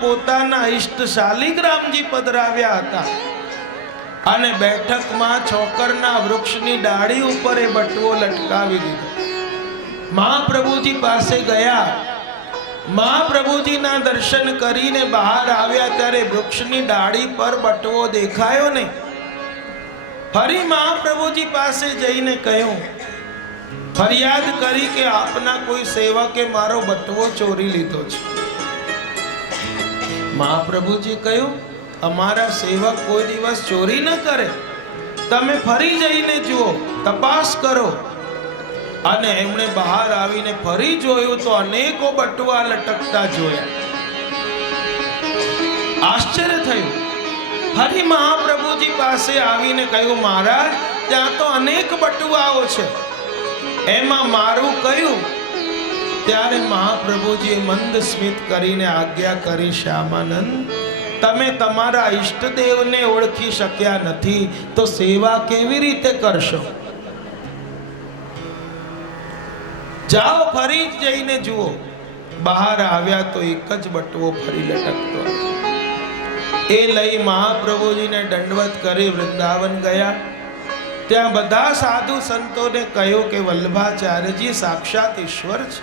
પોતાના ઈષ્ટ શાલિગ્રામજી પધરાવ્યા હતા અને બેઠકમાં છોકરના વૃક્ષની ડાળી ઉપર એ બટવો લટકાવી દીધો. મહાપ્રભુજી પાસે ગયા. મહાપ્રભુજીના દર્શન કરીને બહાર આવ્યા ત્યારે વૃક્ષની ડાળી પર બટવો દેખાયો નહીં. ફરી મહાપ્રભુજી પાસે જઈને કહ્યું, ફરિયાદ કરી કે આપના કોઈ સેવકે મારો બટવો ચોરી લીધો છે. મહાપ્રભુજી કહ્યું, અમારા સેવક કોઈ દિવસ ચોરી ન કરે, તમે ફરી જઈને જુઓ, તપાસ કરો. અને એમણે બહાર આવીને ફરી જોયું તો અનેકો બટવા લટકતા જોયા. આશ્ચર્ય થયું. ફરી મહાપ્રભુજી પાસે આવીને કહ્યું, મહારાજ, ત્યાં તો અનેક બટવાઓ છે, એમાં મારું કયું? ત્યારે મહાપ્રભુજીએ મંદ સ્મિત કરીને આજ્ઞા કરી, શ્યામાનંદ, તમે તમારા ઈષ્ટદેવને ઓળખી શક્યા નથી તો સેવા કેવી રીતે કરશો? જાઓ, ફરી જઈને જુઓ. બહાર આવ્યા તો એક જ બટવો ફરી લટકતો હતો. એ લઈ મહાપ્રભુજીને દંડવત કરી વૃંદાવન ગયા. ત્યાં બધા સાધુ સંતોને કહ્યું કે વલ્લભાચાર્યજી સાક્ષાત ઈશ્વર છે.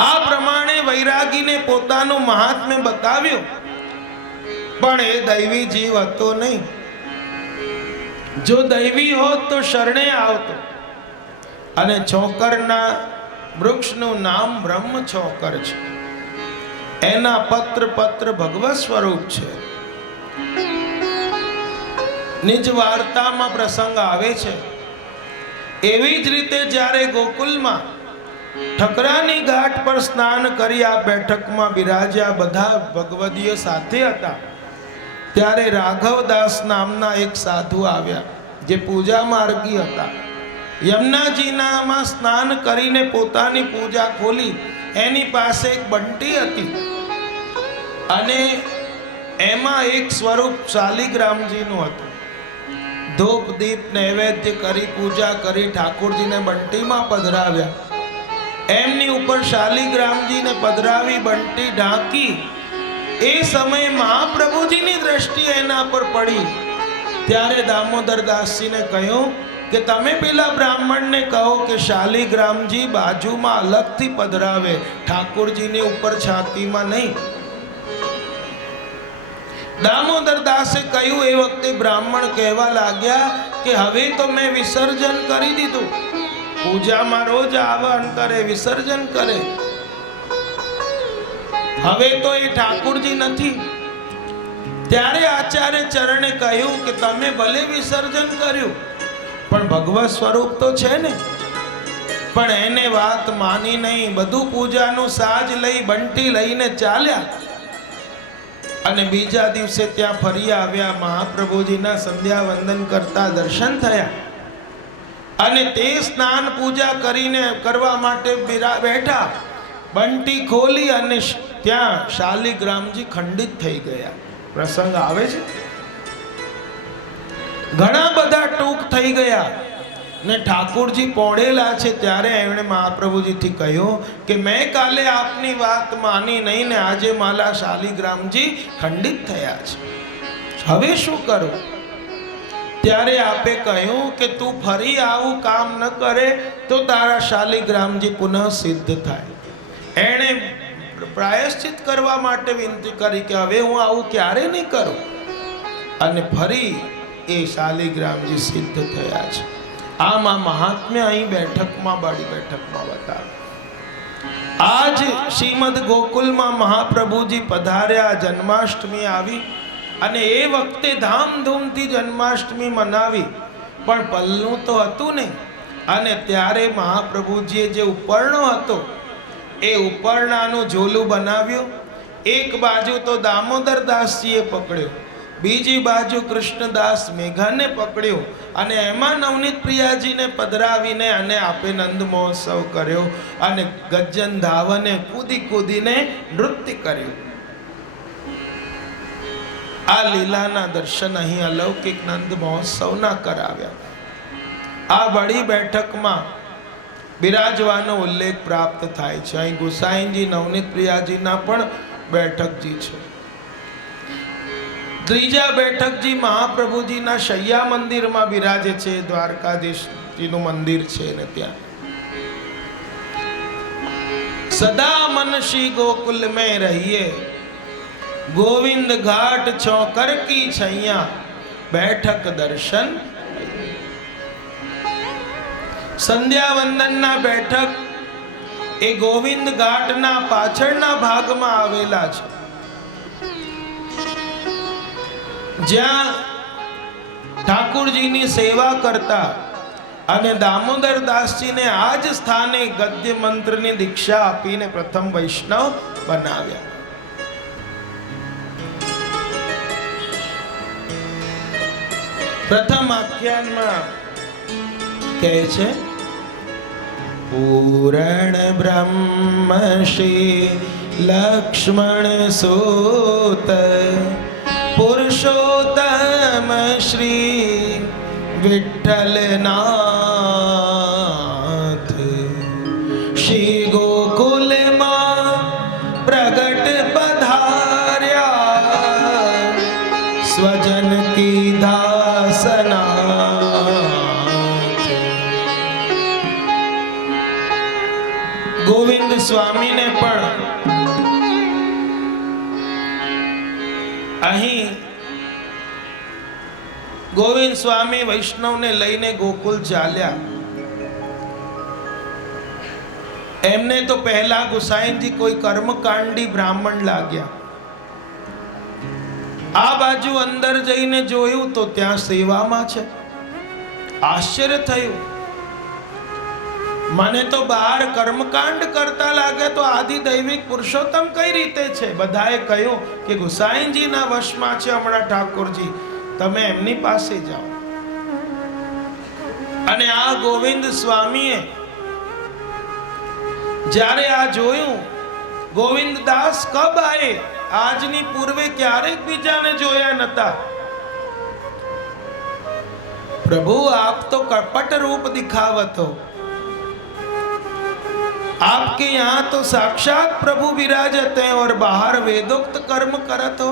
આ પ્રમાણે વૈરાગીને પોતાનું મહાત્મ્ય બતાવ્યું, પણ એ દૈવી જીવ હતો નહીં. જો દૈવી હોત તો શરણે આવતો. અને છોકરના વૃક્ષનું નામ બ્રહ્મ છોકર છે. એના પત્ર ભગવત સ્વરૂપ છે. નિજ વાર્તામાં પ્રસંગ આવે છે. એવી જ રીતે જ્યારે ગોકુલમાં ઠકરાની ઘાટ પર સ્નાન કરી આ બેઠકમાં બિરાજ્યા બધા ભગવદીઓ સાથે હતા, ત્યારે રાઘવદાસ નામના એક સાધુ આવ્યા, જે પૂજા માર્ગી હતા. યમુનાજીનામાં સ્નાન કરીને પોતાની પૂજા ખોલી. એની પાસે એક બંટી હતી અને એમાં એક સ્વરૂપ શાલિગ્રામજીનું હતું. ધૂપ દીપ નૈવેદ્ય કરી પૂજા કરી ઠાકોરજીને બંટીમાં પધરાવ્યા. એમની ઉપર શાલિગ્રામજીને પધરાવી બંટી ઢાંકી. એ સમયે મહાપ્રભુજીની દ્રષ્ટિ એના પર પડી. ત્યારે દામોદરદાસજીને કહ્યું કે તમે પેલા બ્રાહ્મણને કહો કે શાલિગ્રામજી બાજુમાં અલગથી પધરાવે, ઠાકોરજીની ઉપર છાતીમાં નહીં. દામોદરદાસે કહ્યું. એ વખતે બ્રાહ્મણ કહેવા લાગ્યા કે હવે તો મેં વિસર્જન કરી દીધું. પૂજામાં રોજ આવન કરે, વિસર્જન કરે, હવે તો એ ઠાકોરજી નથી. ત્યારે આચાર્ય ચરણે કહ્યું કે તમે ભલે વિસર્જન કર્યું, પણ ભગવત સ્વરૂપ તો છે ને. પણ એને વાત માની નહીં. બધું પૂજાનું સાજ લઈ બંટી લઈને ચાલ્યા. અને બીજા દિવસે ત્યાં ફરી આવ્યા. મહાપ્રભુજીના સંધ્યા વંદન કરતા દર્શન થયા. અને તે સ્નાન પૂજા કરીને કરવા માટે બેઠા. બંટી ખોલી અને ત્યાં શાલિગ્રામજી ખંડિત થઈ ગયા. પ્રસંગ આવે છે. ઘણા બધા ટૂંક થઈ ગયા ને ઠાકોરજી પહોંચેલા છે. ત્યારે એમણે મહાપ્રભુજીથી કહ્યું કે મેં કાલે આપની વાત માની નહીં ને આજે મારા શાલિગ્રામજી ખંડિત થયા છે, હવે શું કરું? ત્યારે આપે કહ્યું કે તું ફરી આવું કામ ન કરે તો તારા શાલિગ્રામજી પુનઃ સિદ્ધ થાય. એણે પ્રાયશ્ચિત કરવા માટે વિનંતી કરી કે હવે હું આવું ક્યારે નહીં કરું. અને ફરી એ શાલિગ્રામજી સિદ્ધ થયા છે. આમાં મહાત્મ્ય અહીં બેઠકમાં બાળી બેઠકમાં બતાવે. આજ શ્રીમદ ગોકુલમાં મહાપ્રભુજી પધાર્યા. જન્માષ્ટમી આવી અને એ વખતે ધામધૂમથી જન્માષ્ટમી મનાવી, પણ પલ્લું તો હતું નહીં. અને ત્યારે મહાપ્રભુજીએ જે ઉપરણો હતો એ ઉપરણાનું ઝોલું બનાવ્યું. એક બાજુ તો દામોદરદાસજીએ પકડ્યો, બીજી બાજુ કૃષ્ણદાસ મેઘાને પકડ્યો અને એમાં નવનીત પ્રિયાજીને પધરાવીને અને આપે નંદ મહોત્સવ કર્યો અને ગજ્જન ધાવને કૂદી કૂદીને નૃત્ય કર્યું. આ લીલાના દર્શન અહીં અલૌકિક નંદ મહોત્સવના કરાવ્યા. આ બડી બેઠકમાં બિરાજવાનો ઉલ્લેખ પ્રાપ્ત થાય છે. અહીં ગુસાઈજી નવનીત પ્રિયાજીના પણ બેઠકજી છે. ત્રીજા બેઠકજી મહાપ્રભુજીના શૈયા મંદિરમાં બિરાજે છે. દ્વારકાધીશજીનું મંદિર છે ને ત્યાં સદા મન શ્રી ગોકુલ में रहिए ગોવિંદ ઘાટ ચોકર કી छैया બેઠક દર્શન. સંધ્યા વંદનના બેઠક એ ગોવિંદ ઘાટના પાછળના ભાગમાં આવેલા છે, જ્યાં ઠાકુરજીની સેવા કરતા અને દામોદર દાસજીને આ જ સ્થાને ગદ્ય મંત્રની દીક્ષા આપીને પ્રથમ વૈષ્ણવ બનાવ્યા. પ્રથમ આખ્યાનમાં કહે છે, પૂરણ બ્રહ્મ શ્રી લક્ષ્મણ સૂત પુરુષોત્તમ શ્રી વિઠ્ઠલ નાથ શ્રી ગોકુલમાં પ્રગટ પધાર્યા સ્વજન કી દાસનાથ. ગોવિંદ સ્વામીને પણ અહીં ગોવિંદ સ્વામી વૈષ્ણવને લઈને ગોકુલ ચાલ્યા. એમને તો પહેલા ગુસાઈજી કોઈ કર્મકાંડી બ્રાહ્મણ લાગ્યા. આ બાજુ અંદર જઈને જોયું તો ત્યાં સેવામાં છે. આશ્ચર્ય થયું. મને તો બહાર કર્મકાંડ કરતા લાગે તો આદિ દૈવિક પુરુષોત્તમ કઈ રીતે છે? બધાએ કહ્યું કે ગુસાઈજીના વશમાં છે હમણાં ઠાકોરજી, તમે એમની પાસે જાઓ. અને આ ગોવિંદ સ્વામીએ જ્યારે આ જોયું, ગોવિંદ દાસ કબ આયે, આજની પૂર્વે ક્યારેક બીજાને જોયા નતા. प्रभु आप तो कपट रूप दिखावत हो, आपके यहाँ तो साक्षात प्रभु विराजते हैं और बाहर वेदोक्त कर्म करत हो.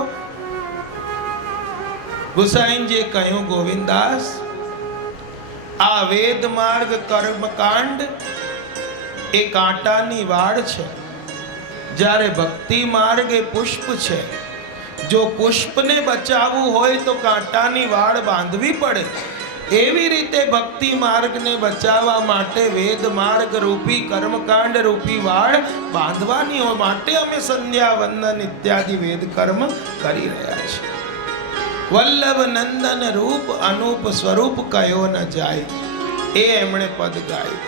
गुसाईजी कहूं, गोविंदास आ वेद मार्ग कर्मकांड એ કાંટાની વાડ છે, જ્યારે ભક્તિ માર્ગ એ પુષ્પ છે. જો પુષ્પને બચાવવું હોય તો કાંટાની વાડ બાંધવી પડે. એવી રીતે ભક્તિ માર્ગને બચાવવા માટે વેદ માર્ગ રૂપી કર્મકાંડ રૂપી વાડ બાંધવાની હોય. માટે અમે સંધ્યા વંદન ઇત્યાદિ વેદ કર્મ કરી રહ્યા છીએ. વલ્લભ નંદન રૂપ અનુપ સ્વરૂપ કયો ન જાય, એ એમણે પદ ગાયું.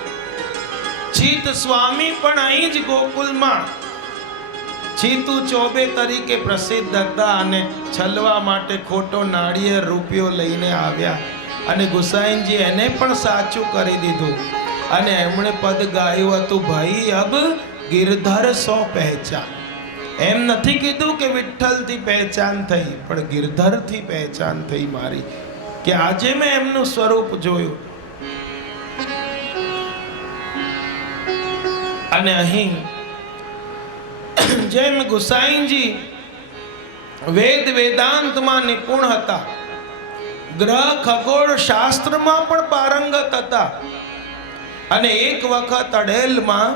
ચિત સ્વામી પણ અહીં જ ગોકુલમાં ચીતુ ચોબે તરીકે પ્રસિદ્ધ હતા અને છલવા માટે ખોટો નાળિયેર રૂપિયો લઈને આવ્યા. અને ગુસાઈજી એને પણ સાચું કરી દીધું અને એમણે પદ ગાયું હતું, ભાઈ અબ ગિરધર સો પહેચાન. એમ નથી કીધું કે વિઠ્ઠલથી પહેચાન થઈ, પણ ગિરધરથી પહેચાન થઈ મારી, કે આજે મેં એમનું સ્વરૂપ જોયું. અને અહીં જેમ ગુસાઈજી વેદ વેદાંતમાં નિપુણ હતા, ગ્રહ ખગોળ શાસ્ત્રમાં પણ પારંગત હતા. અને એક વખત અડેલમાં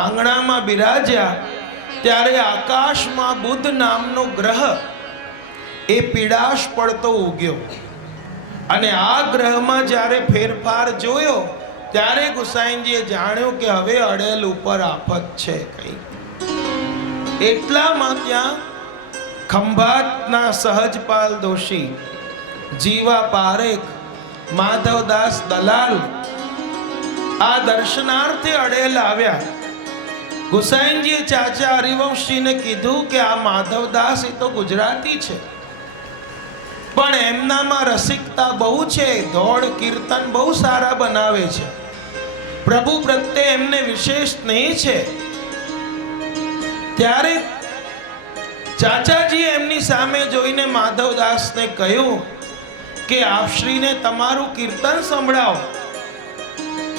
આંગણામાં બિરાજ્યા ત્યારે આકાશમાં બુધ નામનો ગ્રહ એ પીડાશ પડતો ઉગ્યો. અને આ ગ્રહમાં જ્યારે ફેરફાર જોયો ત્યારે ગુસાઈજીએ જાણ્યું કે હવે અડેલ ઉપર આફત છે કઈ. એટલામાં ત્યાં ખંભાતના સહજપાલ દોશી, જીવા પારેખ, માધવદાસ દલાલ આ દર્શનાર્થે અડેલ આવ્યા. ગુસાઈજીએ ચાચા હરિવંશજીને કીધું કે આ માધવદાસ એ તો ગુજરાતી છે, પણ એમનામાં રસિકતા બહુ છે, ધોળ કીર્તન બહુ સારા બનાવે છે, પ્રભુ પ્રત્યે એમને વિશેષ સ્નેહ છે. ત્યારે ચાચાજી એમની સામે જોઈને માધવદાસને કહ્યું કે આપશ્રીને તમારું કીર્તન સંભળાવો.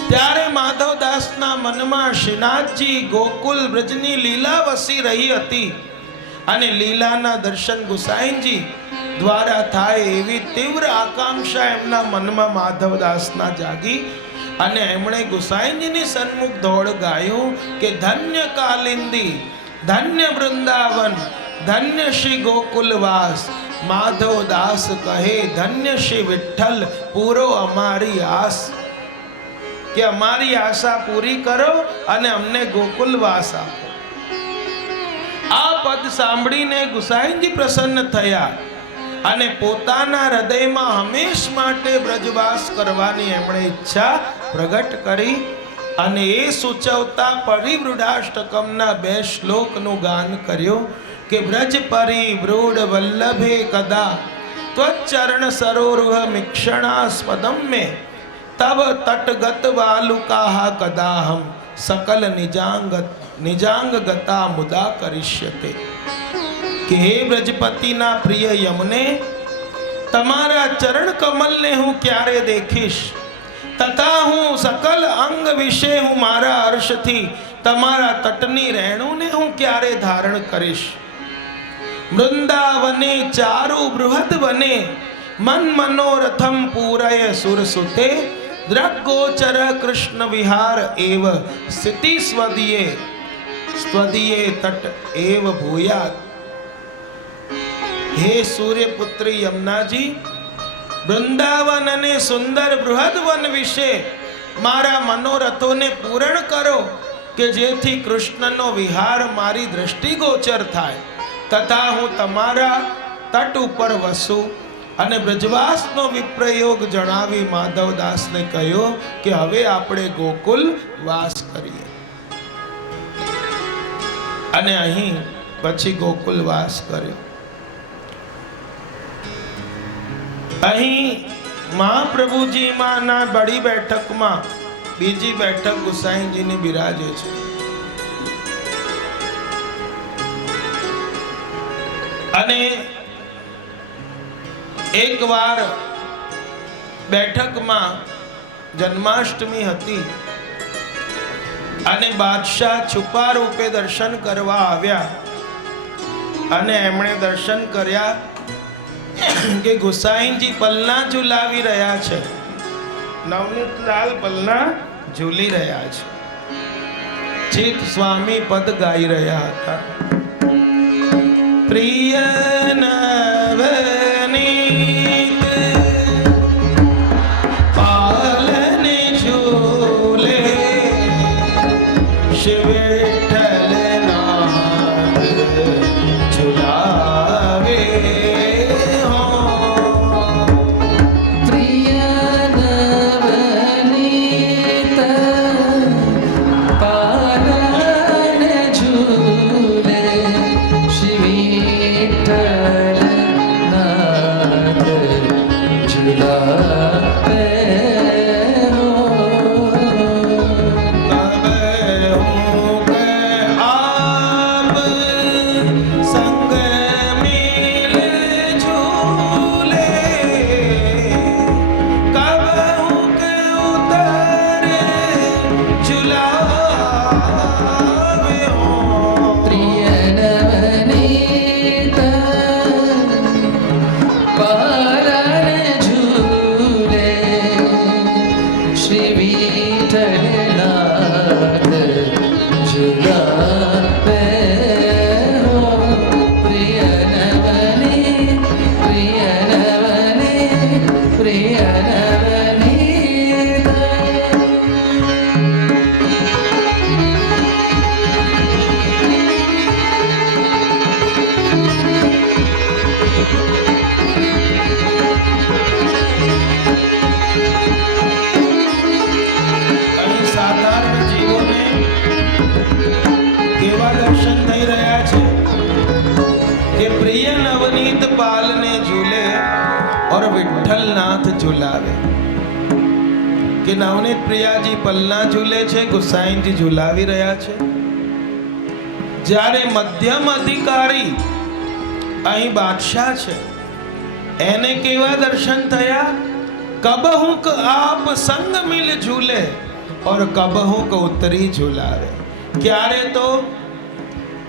ત્યારે માધવદાસના મનમાં શ્રીનાથજી ગોકુલ બ્રજની લીલા વસી રહી હતી અને લીલાના દર્શન ગુસાઈજી દ્વારા થાય એવી તીવ્ર આકાંક્ષા એમના મનમાં માધવદાસના જાગી અને એમણે ગુસાઈજીની સન્મુખ દોડ ગાયું કે ધન્ય કાલિંદી, ધન્ય વૃંદાવન, ધન્ય શ્રી ગોકુલવાસ. માધવદાસ કહે ધન્ય શ્રી વિઠ્ઠલ, પૂરો અમારી આસ, કે અમારી આશા પૂરી કરો અને અમને ગોકુલવાસ આપો. આ પદ સાંભળીને ગુસાઈજી પ્રસન્ન થયા અને પોતાના હૃદયમાં હંમેશ માટે બ્રજવાસ કરવાની એમણે ઈચ્છા પ્રગટ કરી અને એ સૂચવતા પરિવૃઢાષ્ટકમના 2 શ્લોકનું ગાન કર્યું કે બ્રજ પરિવૃઢ વલ્લભે કદા ત્વચરણ સરોરુહ મિક્ષણાસ્પદમ મે તબ તટગત વાલુકાહ કદાહમ સકલ નિજાંગ ગતા મુદા કરિષ્યતે. કે હે બ્રજપતિના પ્રિય યમને, તમારા ચરણ કમલને હું ક્યારે દેખીશ, તથા હું સકલ અંગ વિશે હું મારા હર્ષથી તમારા તટની રેણુને હું ક્યારે ધારણ કરીશ. વૃંદાવને ચારુ બૃહદ વને મન મનોરથમ પૂરય સુરસુતે દ્રગોચર કૃષ્ણ વિહાર એવ સ્થિતિ સ્વદીયે તટ એવ ભૂયાત. હે સૂર્યપુત્રી યમુનાજી, વૃંદાવન અને સુંદર બૃહદ વન વિશે મારા મનોરથોને પૂર્ણ કરો કે જેથી કૃષ્ણનો વિહાર મારી દ્રષ્ટિગોચર થાય તથા હું તમારા તટ ઉપર વસું. અને બ્રજવાસનો વિપ્રયોગ જણાવી માધવદાસને કહ્યો કે હવે આપણે ગોકુલ વાસ કરીએ. અને અહીં પછી ગોકુલ વાસ કર્યો. અહીં મહાપ્રભુજી માના બડી બેઠકમાં બીજી બેઠક ગુસાઈજીની બિરાજે છે. અને એક વાર બેઠકમાં જન્માષ્ટમી હતી અને બાદશાહ છુપા રૂપે દર્શન કરવા આવ્યા અને એમણે દર્શન કર્યા કે ગુસાઈજી પલના ઝુલાવી રહ્યા છે. નવનીતલાલ પલના ઝૂલી રહ્યા છે. ચિત સ્વામી પદ ગાઈ રહ્યા હતા. પ્રિય નવનીત પાલને ઝૂલે શિવ વિઠ્ઠલ નાથ ઝુલાવે. विठ्ठल नाथ झुलावे के नवनीत प्रियाजी पलना झूले छे, गुसाईजी झुलावी रह्या छे। જ્યારે મધ્યમ અધિકારી અહીં બાદશાહ છે એને કેવા દર્શન થયા? કબહુક આપ સંગ મિલ ઝૂલે और कबहू को उतरी झुलावे। क्यारे तो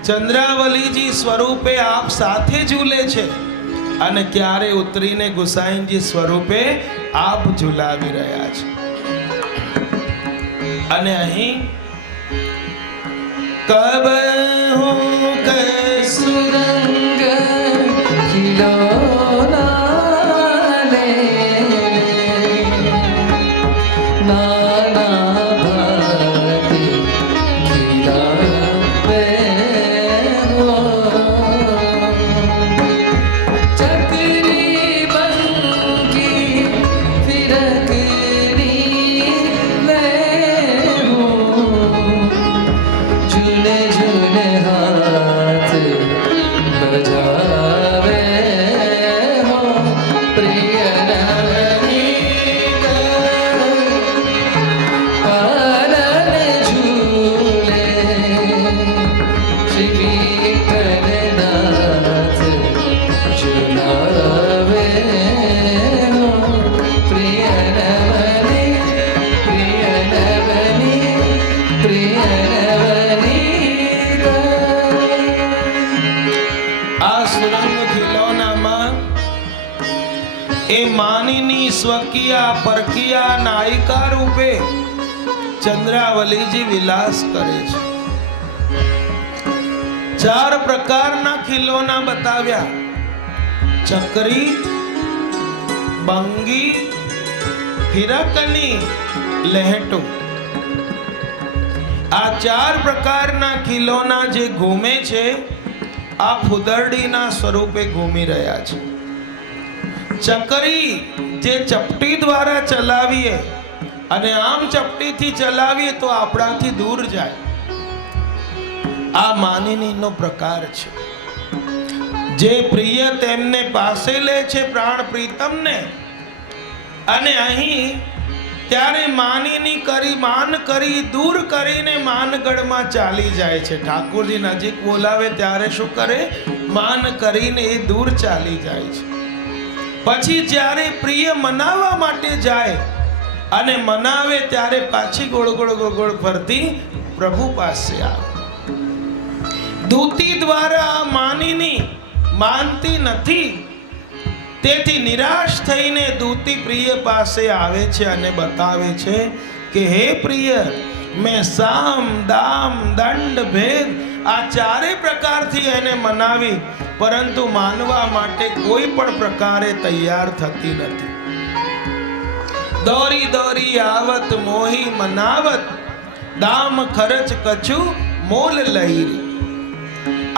चंद्रावलीजी स्वरूपे आप साथे झूले छे અને ક્યારે ઉતરીને ગુસાઈજી સ્વરૂપે આપ ઝુલાવી રહ્યા છે। અને અહીં કબહુ કે સુરંગ ખિલોના લે નાના ભાતી ખિલાવે હો ચકરી બંકી ફિરકરી લે હો झूले झूले हाथ बजावे हो प्रिय नवनीत पालन झूले श्री कलनाथ झुलावे हो प्रिय नवनीत प्रिय नवनीत प्रिय આ સુરંગ ખિલોનામાં એ માનીની સ્વકીયા પરકીયા નાયિકા રૂપે ચંદ્રાવલીજી વિલાસ કરે છે। 4 પ્રકારના ખિલોના બતાવ્યા, ચકરી, બંગી, ફિરકની, લહેટું। આ 4 પ્રકારના ખિલોના જે ઘૂમે છે આ ફુદરડીના સ્વરૂપે ઘૂમી રહ્યા છે। ચકરી જે ચપટી દ્વારા ચલાવીએ અને આમ ચપટીથી ચલાવીએ તો આપણાથી દૂર જાય, આ માનિનીનો પ્રકાર છે। જે પ્રિય તેમને પાસે લે છે પ્રાણ પ્રીતમને, અને અહીં ત્યારે માનીની કરી માન કરી દૂર કરીને માનગઢમાં ચાલી જાય છે। ઠાકોરજી નજીક બોલાવે ત્યારે શું કરે? માન કરીને એ દૂર ચાલી જાય છે। પછી જ્યારે પ્રિય મનાવવા માટે જાય અને મનાવે ત્યારે પાછી ગોળ ગોળ ગોળ ગોળ ફરતી પ્રભુ પાસે આવે। દૂતી દ્વારા માનીની માનતી નથી, તેથી નિરાશ થઈને દૂતી પ્રિય પાસે આવે છે અને બતાવે છે કે હે પ્રિય, મેં સામ દામ દંડ ભેદ આ 4 પ્રકારથી એને મનાવી, પરંતુ માનવા માટે કોઈ પણ પ્રકારે તૈયાર થતી નથી। દોરી દોરી આવત મોહી મનાવત, દામ ખર્ચ કછુ મોલ લઈરી।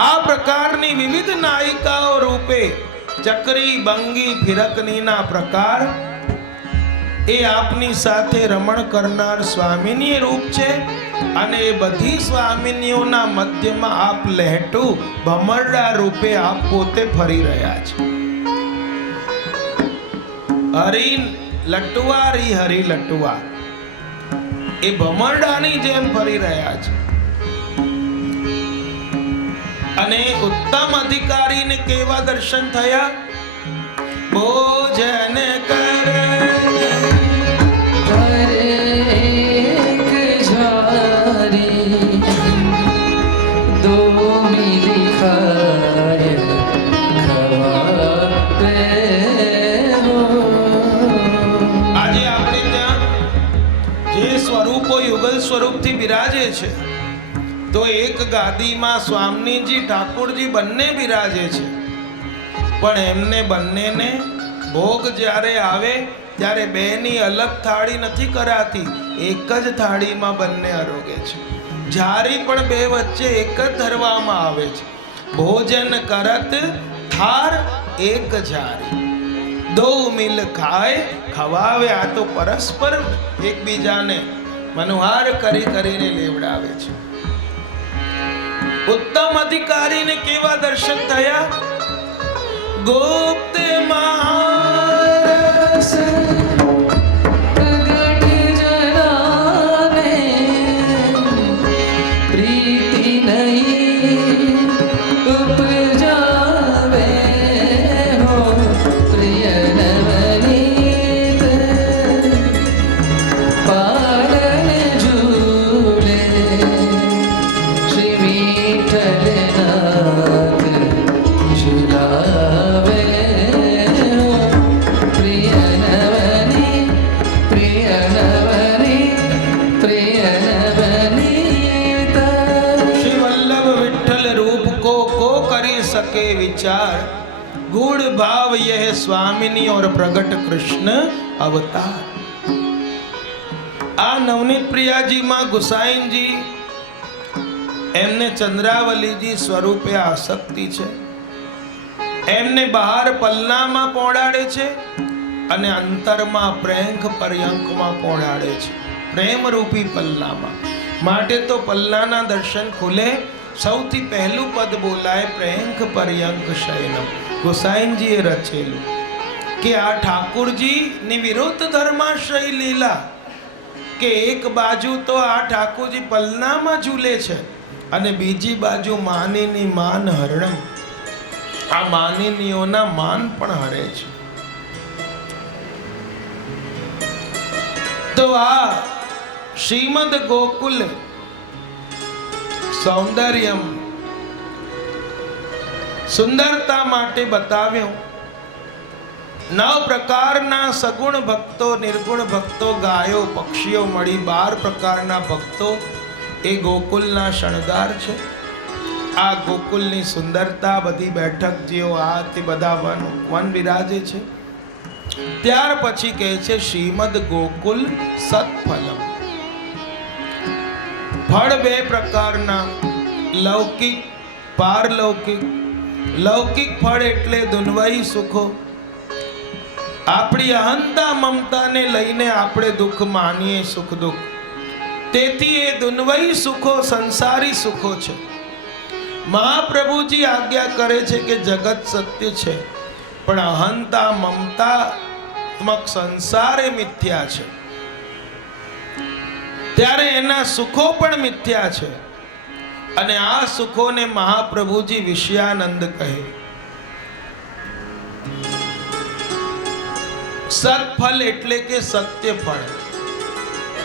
આ પ્રકારની વિવિધ નાયિકાઓ રૂપે ચકરી, બંગી, ફિરકનીના પ્રકાર એ આપની સાથે રમણ કરનાર સ્વામિની રૂપ છે। અને એ બધી સ્વામિનીઓના મધ્યમાં આપ લહેટું ભમરડા રૂપે આપ પોતે ફરી રહ્યા છે। હરી લટુઆરી હરી લટુઆ એ ભમરડાની જેમ ફરી રહ્યા છે। અને ઉત્તમ અધિકારીને કેવા દર્શન થયા? ભોજન કરે दो मिली खाए खवावे हो। આજે આપણે ત્યાં જે સ્વરૂપો યુગલ સ્વરૂપથી બિરાજે છે, તો એક ગાદીમાં સ્વામીજી ઠાકોરજી બંને બિરાજે છે, પણ એમને બંનેને ભોગ જ્યારે આવે ત્યારે બેની અલગ થાળી નથી કરાતી, એક જ થાળીમાં બંને આરોગે છે। જારી પણ બે વચ્ચે એક જ ધરવામાં આવે છે। ભોજન કરત થાર એક જારી, દો મિલ ખાય ખવાવે। આ તો પરસ્પર એકબીજાને મનોહાર કરી કરીને લેવડાવે છે। ઉત્તમ અધિકારીને કેવા દર્શન થયા? ગુપ્ત મહારસ प्रगट जनाने प्रीति नहीं उपजावे हो प्रिय नवनीत पालन विचार, गुण भाव यह स्वामिनी और प्रगट कृष्ण अवतार। आ नवनीत प्रियाजी मां गुसाईजी एमने चंद्रावलीजी स्वरूपे आसक्ति छे। एमने बहार पल्लामां पહોંચાડે છે અને અંતરમાં પ્રેંખ પર્યંકમાં પહોંચાડે છે, પ્રેમ રૂપી પલ્લામાં। માટે તો પલ્લાના દર્શન ખુલે, સૌથી પહેલું પદ બોલાય પ્રેંખ પર્યંક શયનમ। ગોસાઈજીએ રચેલું કે આ ઠાકુરજીની વિરુદ્ધ ધર્માશ્રય લીલા કે એક બાજુ તો આ ઠાકુરજી પલ્લામાં ઝૂલે છે અને બીજી બાજુ માનીની માન હરણમ, આ માનીનીઓના માન પણ હરે છે। તો આ શ્રીમદ ગોકુલ સૌંદર્યમ સુંદરતા માટે બતાવ્યું। 9 પ્રકારના સગુણ ભક્તો, નિર્ગુણ ભક્તો, ગાયો પક્ષીઓ મળી 12 પ્રકારના ભક્તો એ ગોકુલના શણગાર છે। આ ગોકુલની સુંદરતા, બધી બેઠક જેઓ આ તે બધા વન બિરાજે છે। ત્યાર પછી કહે છે શ્રીમદ ગોકુલ સત્ફલમ। ફળ 2 પ્રકારના, લૌકિક પારલૌકિક। લૌકિક ફળ એટલે દુન્વયી સુખો, આપણી અહંતા મમતાને લઈને આપણે દુઃખ માનીએ, સુખ દુઃખ, તેથી એ દુન્વયી સુખો સંસારી સુખો છે। મહાપ્રભુજી આજ્ઞા કરે છે કે જગત સત્ય છે પણ અહંતા મમતાત્મક સંસાર એ મિથ્યા છે, ત્યારે એના સુખો પણ મિથ્યા છે। અને આ સુખોને મહાપ્રભુજી વિષયાનંદ કહે। સત્ફલ એટલે કે સત્ય ફળ,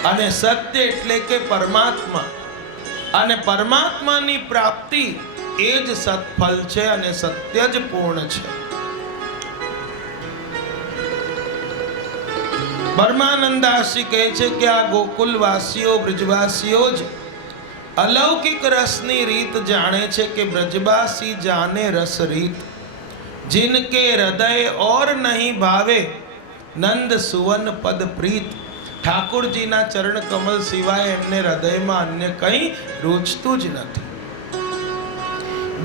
અને સત્ય એટલે કે પરમાત્મા, અને પરમાત્માની પ્રાપ્તિ એ જ સત્ફલ છે અને સત્ય જ પૂર્ણ છે। પરમાનંદાસી કહે છે કે આ ગોકુલવાસીઓ, બ્રજવાસીઓ જ अलौकिक रसनी रीत जाने छे कि ब्रजवासी जाने रस रीत, जिनके हृदय और नहीं भावे नंद सुवन पद प्रीत। ठाकुर जी ना चरण कमल सिवाय एमने हृदय में अन्य कई रुचतुं ज नथी।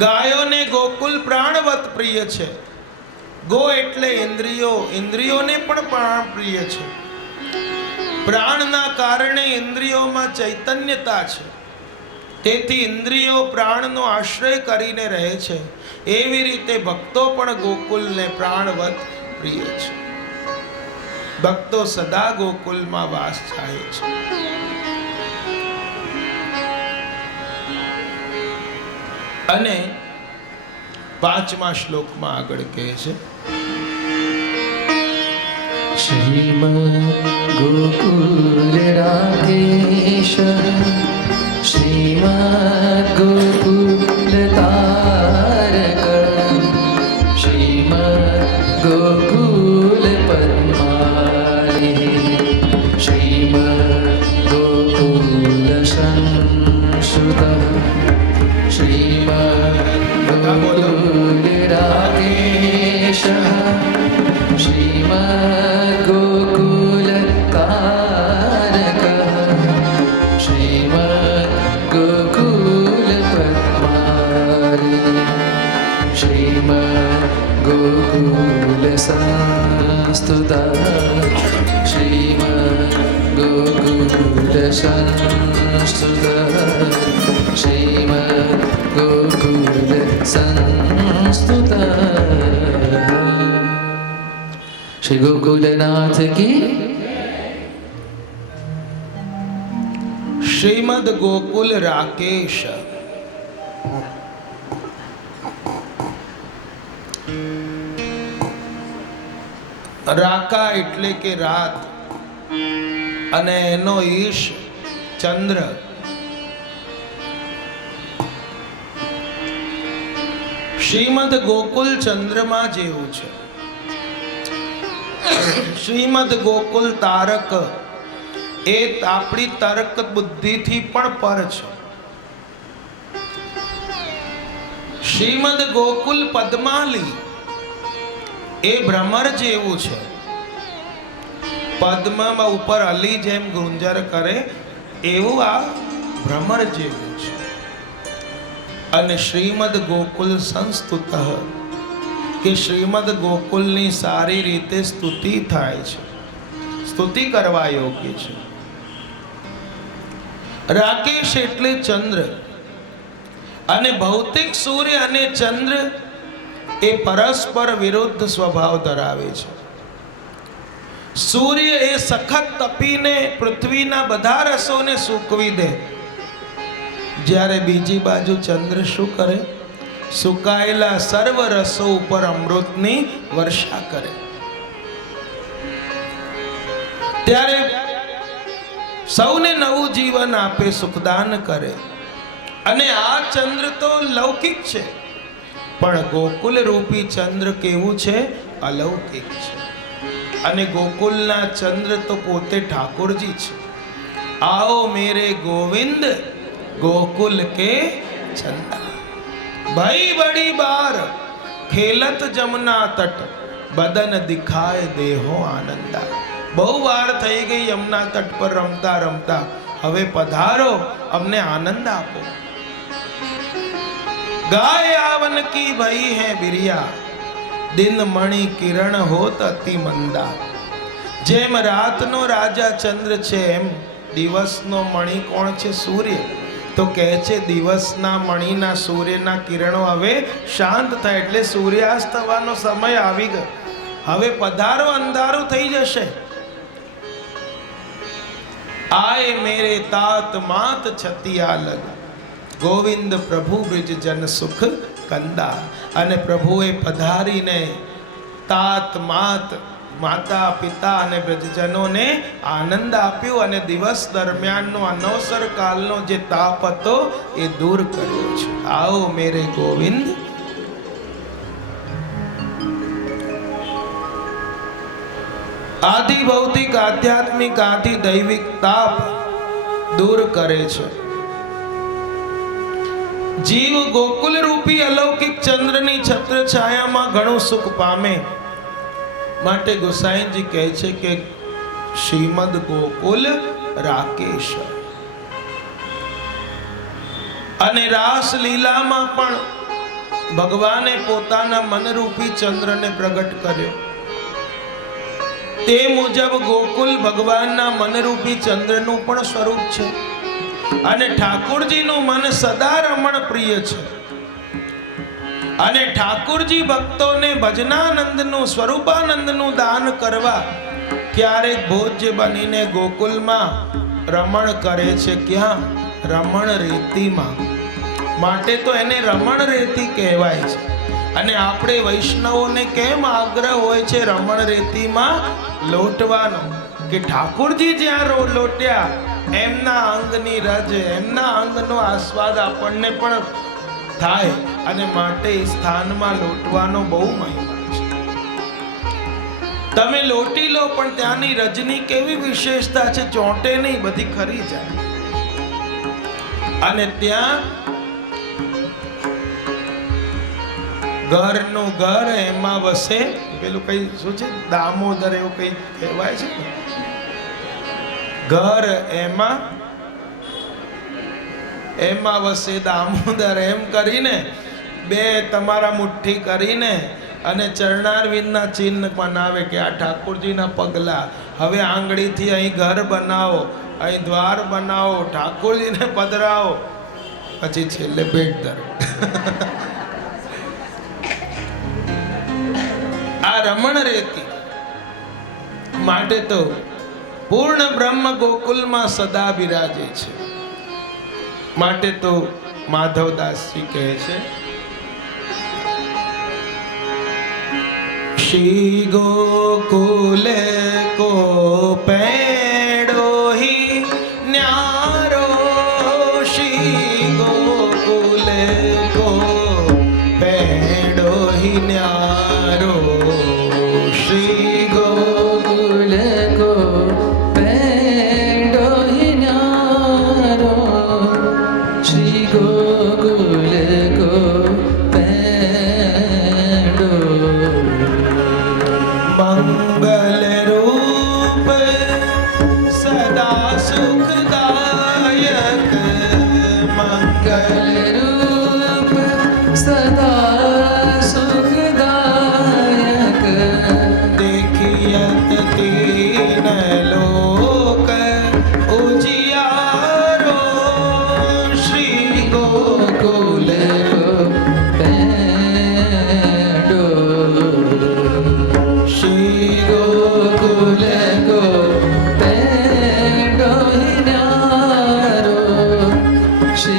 गायों ने गोकुल प्राणवत प्रिय छे। गो एटले इंद्रियो, इंद्रियों ने पण प्राण प्रिय छे। प्राण ना कारणे इंद्रियों में चैतन्यता छे, તેથી ઇન્દ્રિયો પ્રાણનો આશ્રય કરીને રહે છે। એવી રીતે ભક્તો પણ ગોકુલને પ્રાણવત પ્રિય છે। ભક્તો સદા ગોકુલમાં વાસ ચાહે છે। અને 5મા શ્લોકમાં આગળ કહે છે શ્રીમદ ગોકુલ રાધેશ, श्रीमद् गोकुल तारक, श्रीमद् गोकुल पद्माली, श्रीमद् गोकुल संसुत, श्रीमद् गोकुल राधेश, श्रीमद् गोकुल तारक, श्रीमद् गोकुल पद्मारी, श्रीमद् गोकुल संस्तुता, श्रीमद् गोकुल संस्तुता, श्रीमद् गोकुल संस्तुता। श्री गोकुलनाथ की। શ્રીમદ ગોકુલ રાકેશ। રાકા એટલે કે રાત, અને એનો ઈશ ચંદ્ર। શ્રીમદ ગોકુલ ચંદ્રમા જેવું છે। શ્રીમદ ગોકુલ તારક એ આપણી તર્ક બુદ્ધિથી પણ પર છે। શ્રીમદ ગોકુલ પદ્માલી એ ભ્રમર જેવું છે. પદ્મમાં ઉપર અલી જેમ ગુંજર કરે એવું આ ભ્રમર જેવું છે. અને શ્રીમદ ગોકુલ સંસ્તુત કે શ્રીમદ ગોકુલની સારી રીતે સ્તુતિ થાય છે, સ્તુતિ કરવા યોગ્ય છે. રાકેશ એટલે ચંદ્ર, અને ભૌતિક સૂર્ય અને ચંદ્ર એ પરસ્પર વિરુદ્ધ સ્વભાવ ધરાવે છે. સૂર્ય એ સખત તપીને પૃથ્વીના બધા રસોને સૂકવી દે, જ્યારે બીજી બાજુ ચંદ્ર શું કરે? સુકાયેલા સર્વ રસો ઉપર અમૃતની વર્ષા કરે. ત્યારે સૌને નવું જીવન આપે, સુખદાન કરે. અને આ ચંદ્ર તો લૌકિક છે, પણ ગોકુલ રૂપી ચંદ્ર કેવું છે? અલૌકિક છે. અને ગોકુલના ચંદ્ર તો પોતે ઠાકોરજી છે. आओ मेरे गोविंद गोकुल के चंदा, भाई बड़ी बार खेलत जमुना तट बदन दिखाए देहो आनंदा. બહુ વાર થઈ ગઈ યમુના તટ પર રમતા રમતા, હવે પધારો, અમને આનંદ આપો. गाय आवन की भई है बिरिया, दिन मणि किरण होत अति मंदा. જેમ રાતનો રાજા ચંદ્ર છે, એમ દિવસનો મણિ કોણ છે? સૂર્ય. તો કહે છે દિવસના મણિના સૂર્યના કિરણો હવે શાંત થાય, એટલે સૂર્યાસ્ત થવાનો સમય આવી ગયો. હવે પધારો, અંધારું થઈ જશે. आए मेरे तात मात छतिया लग, गोविंद प्रभु ब्रिज जन सुख कंदा. અને પ્રભુએ પધારીને તાત માત માતા પિતા અને બ્રજજનોને આનંદ આપ્યો, અને દિવસ દરમિયાનનો અનવસર કાલનો જે તાપ હતો એ દૂર કર્યો છે. આવો મેરે ગોવિંદ. આદિ ભૌતિક આધ્યાત્મિક આદિ દૈવિક તાપ દૂર કરે છે. જીવ ગોકુલ રૂપી અલૌકિક ચંદ્રની છત્ર છાયામાં ઘણું સુખ પામે. માટે ગોસાઈજી કહે છે કે શ્રીમદ ગોકુલ રાકેશ. અને રાસ લીલામાં પણ ભગવાને પોતાના મનરૂપી ચંદ્રને પ્રગટ કર્યો. તે મુજબ ગોકુલ ભગવાનના મનરૂપી ચંદ્રનું પણ સ્વરૂપ છે. અને ઠાકોરજીનું મન સદા રમણ પ્રિય છે. અને ઠાકોરજી ભક્તોને ભજનાનંદનું સ્વરૂપાનંદનું દાન કરવા ક્યારેક ભોજ્ય બનીને ગોકુલમાં રમણ કરે છે. ક્યાં? રમણ રેતીમાં. માટે તો એને રમણ રેતી કહેવાય છે. અને આપણે વૈષ્ણવોને કેમ આગ્રહ હોય છે રમણ રેતીમાં લોટવાનો? કે ઠાકોરજી જ્યાં લોટ્યા, એમના અંગની રજ, એમના અંગનો આસ્વાદ આપણને પણ થાય. અને માટે સ્થાનમાં લોટવાનો બહુ મહિમા છે. તમે લોટી લો, પણ ત્યાંની રજની કેવી વિશેષતા છે, ચોંટે નહીં, બધી ખરી જાય. અને ત્યાં ઘરનું ઘર, એમાં વસે પેલું કઈ શું છે, દામોદર એવું કઈ કહેવાય છે. ઘર એમાં વસે દામોદર, એમ કરીને બે તમારા મુઠ્ઠી કરીને અને ચરણારવિંદના ચિહ્ન બનાવે કે આ ઠાકોરજીના પગલા. હવે આંગળીથી અહીં ઘર બનાવો, અહીં દ્વાર બનાવો, ઠાકોરજીને પધરાવો, પછી છેલ્લે ભેટ ધરો. આ રમણ રેતી. માટે તો પૂર્ણ બ્રહ્મ ગોકુલમાં સદા બિરાજે છે. માટે તો માધવદાસજી કહે છે, શ્રી ગોકુલે કો પેડો હી ન્યારો, શ્રી ગોકુલે કો પેડો હી ન્યારો, શ્રી गोकुल को पेड़ो ही न्यारो, श्री गोकुल को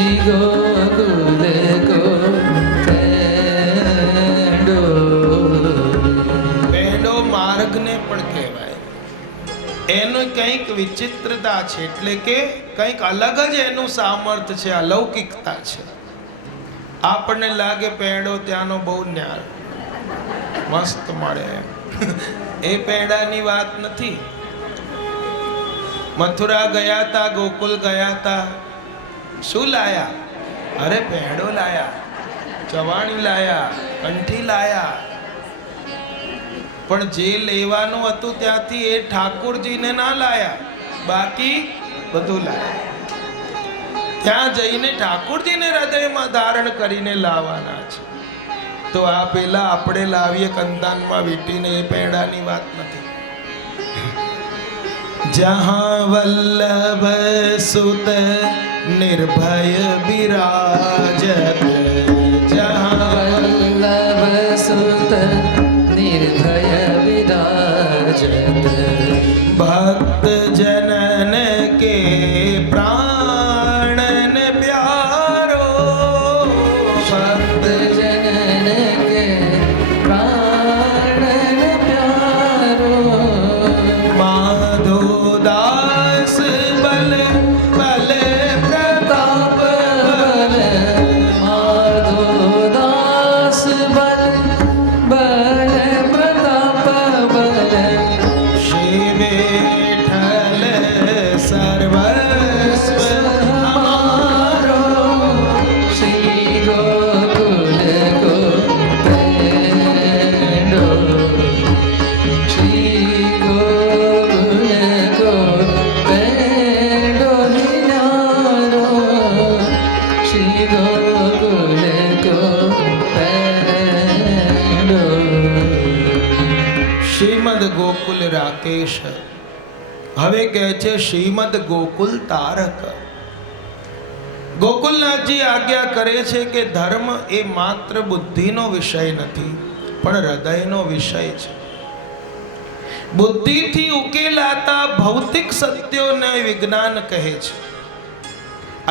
श्री गोकुल को पेंडो પેંડો માર્ગને પણ કહેવાય. એનું કંઈક વિચિત્રતા છે, એટલે કે કંઈક અલગ જ એનું સામર્થ્ય છે, અલૌકિકતા છે. આપણને લાગે પેંડો ત્યાંનો બહુ ન્યારો મસ્ત મળે, એ પેંડાની વાત નથી. મથુરા ગયા તા, ગોકુલ ગયા તા, શું લાયા? અરે પેંડો લાયા, ચવાણી લાયા, કંઠી લાયા. પણ જે લેવાનું હતું ત્યાંથી એ ઠાકોરજીને ના લાયા, બાકી બધું લાયા. ત્યાં જઈને ઠાકોરજીને હૃદયમાં ધારણ કરીને લાવવાના છે. તો આ પેલા આપણે લાવીએ કંતાનમાં વીટીને, એ પેંડાની વાત નથી. જહાં વલ્લભ સુત નિર્ભય બિરાજત, જહાં वल्लभ सुत निर्भय विराजत भक्त जनन के प्राणन प्यारो, भक्त जनन के प्राणन प्यारो माधो दास बल बल प्रताप बल माधो दास बल बल प्रताप बल श्री विठ्ठल सर्वस्व हमारो, श्री गोकुल को पेंडो श्री गोकुल को पेंडो हिनारो श्री गोकुल को पेंडो શ્રીમદ ગોકુલ રાકેશ. હવે કહે છે શ્રીમદ ગોકુલ તારક. ગોકુલનાથજી આજ્ઞા કરે છે કે ધર્મ એ માત્ર બુદ્ધિનો વિષય નથી, પણ હૃદયનો વિષય છે. બુદ્ધિથી ઉકેલાતા ભૌતિક સત્યોને વિજ્ઞાન કહે છે,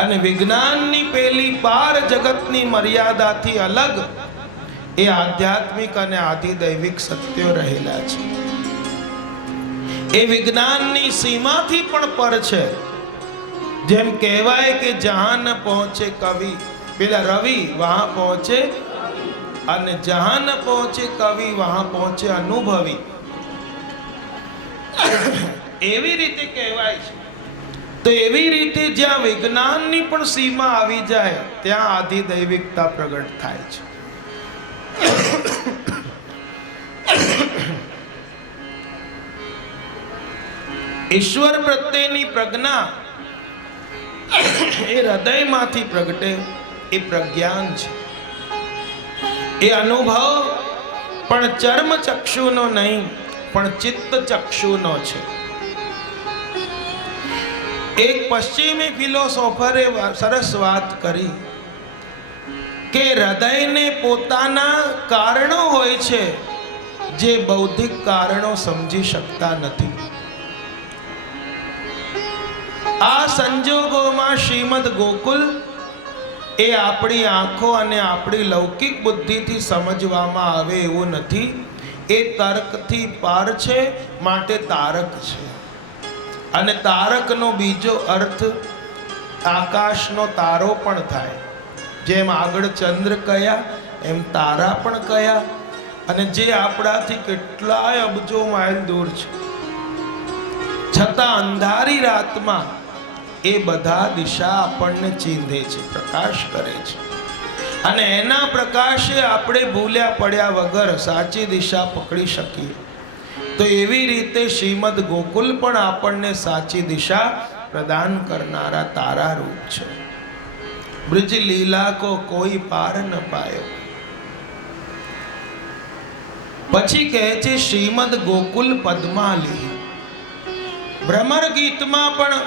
અને વિજ્ઞાનની પેલી પાર જગતની મર્યાદાથી અલગ એ આધ્યાત્મિક અને આધિદૈવિક સત્યો રહેલા છે. એ વિજ્ઞાનની સીમાથી પણ પર છે. જેમ કહેવાય કે જહાં ન પહોંચે કવિ, પેલા રવિ વહાં પહોંચે, અને જહાં ન પહોંચે કવિ વહાં પહોંચે અનુભવી. એવી રીતે કહેવાય છે. તો એવી રીતે જ્યાં વિજ્ઞાનની પણ સીમા આવી જાય ત્યાં આધિદૈવિકતા પ્રગટ થાય છે. ઈશ્વર પ્રત્યેની પ્રજ્ઞા એ હૃદયમાંથી પ્રગટે, એ પ્રજ્ઞાન છે. એ અનુભવ પણ ચર્મ ચક્ષુનો નહીં, પણ ચિત્ત ચક્ષુનો છે. એક પશ્ચિમી ફિલોસોફરે સરસ વાત કરી કે હૃદયને પોતાના કારણો હોય છે જે બૌદ્ધિક કારણો સમજી શકતા નથી. આ સંજોગોમાં શ્રીમદ ગોકુલ એ આપણી આંખો અને આપણી લૌકિક બુદ્ધિથી સમજવામાં આવે એવું નથી. એ તર્કથી પાર છે, માટે તારક છે. અને તારકનો બીજો અર્થ આકાશનો તારો પણ થાય. જેમ આગળ ચંદ્ર કયા એમ તારા પણ કયા, અને જે આપણાથી કેટલાય અબજો માઇલ દૂર છે, છતાં અંધારી રાતમાં એ બધા દિશા આપણને ચીંધે છે, પ્રકાશ કરે છે. અને એના પ્રકાશે આપણે ભૂલ્યા પડ્યા વગર સાચી દિશા પકડી શકીએ. તો એવી રીતે શ્રીમદ ગોકુલ પણ આપણને સાચી દિશા પ્રદાન કરનારા તારા રૂપ છે. બ્રજ લીલા કો કોઈ પાર ન પાયો. પછી કહે છે શ્રીમદ ગોકુલ પદ્માલી. ભ્રમર ગીતમાં પણ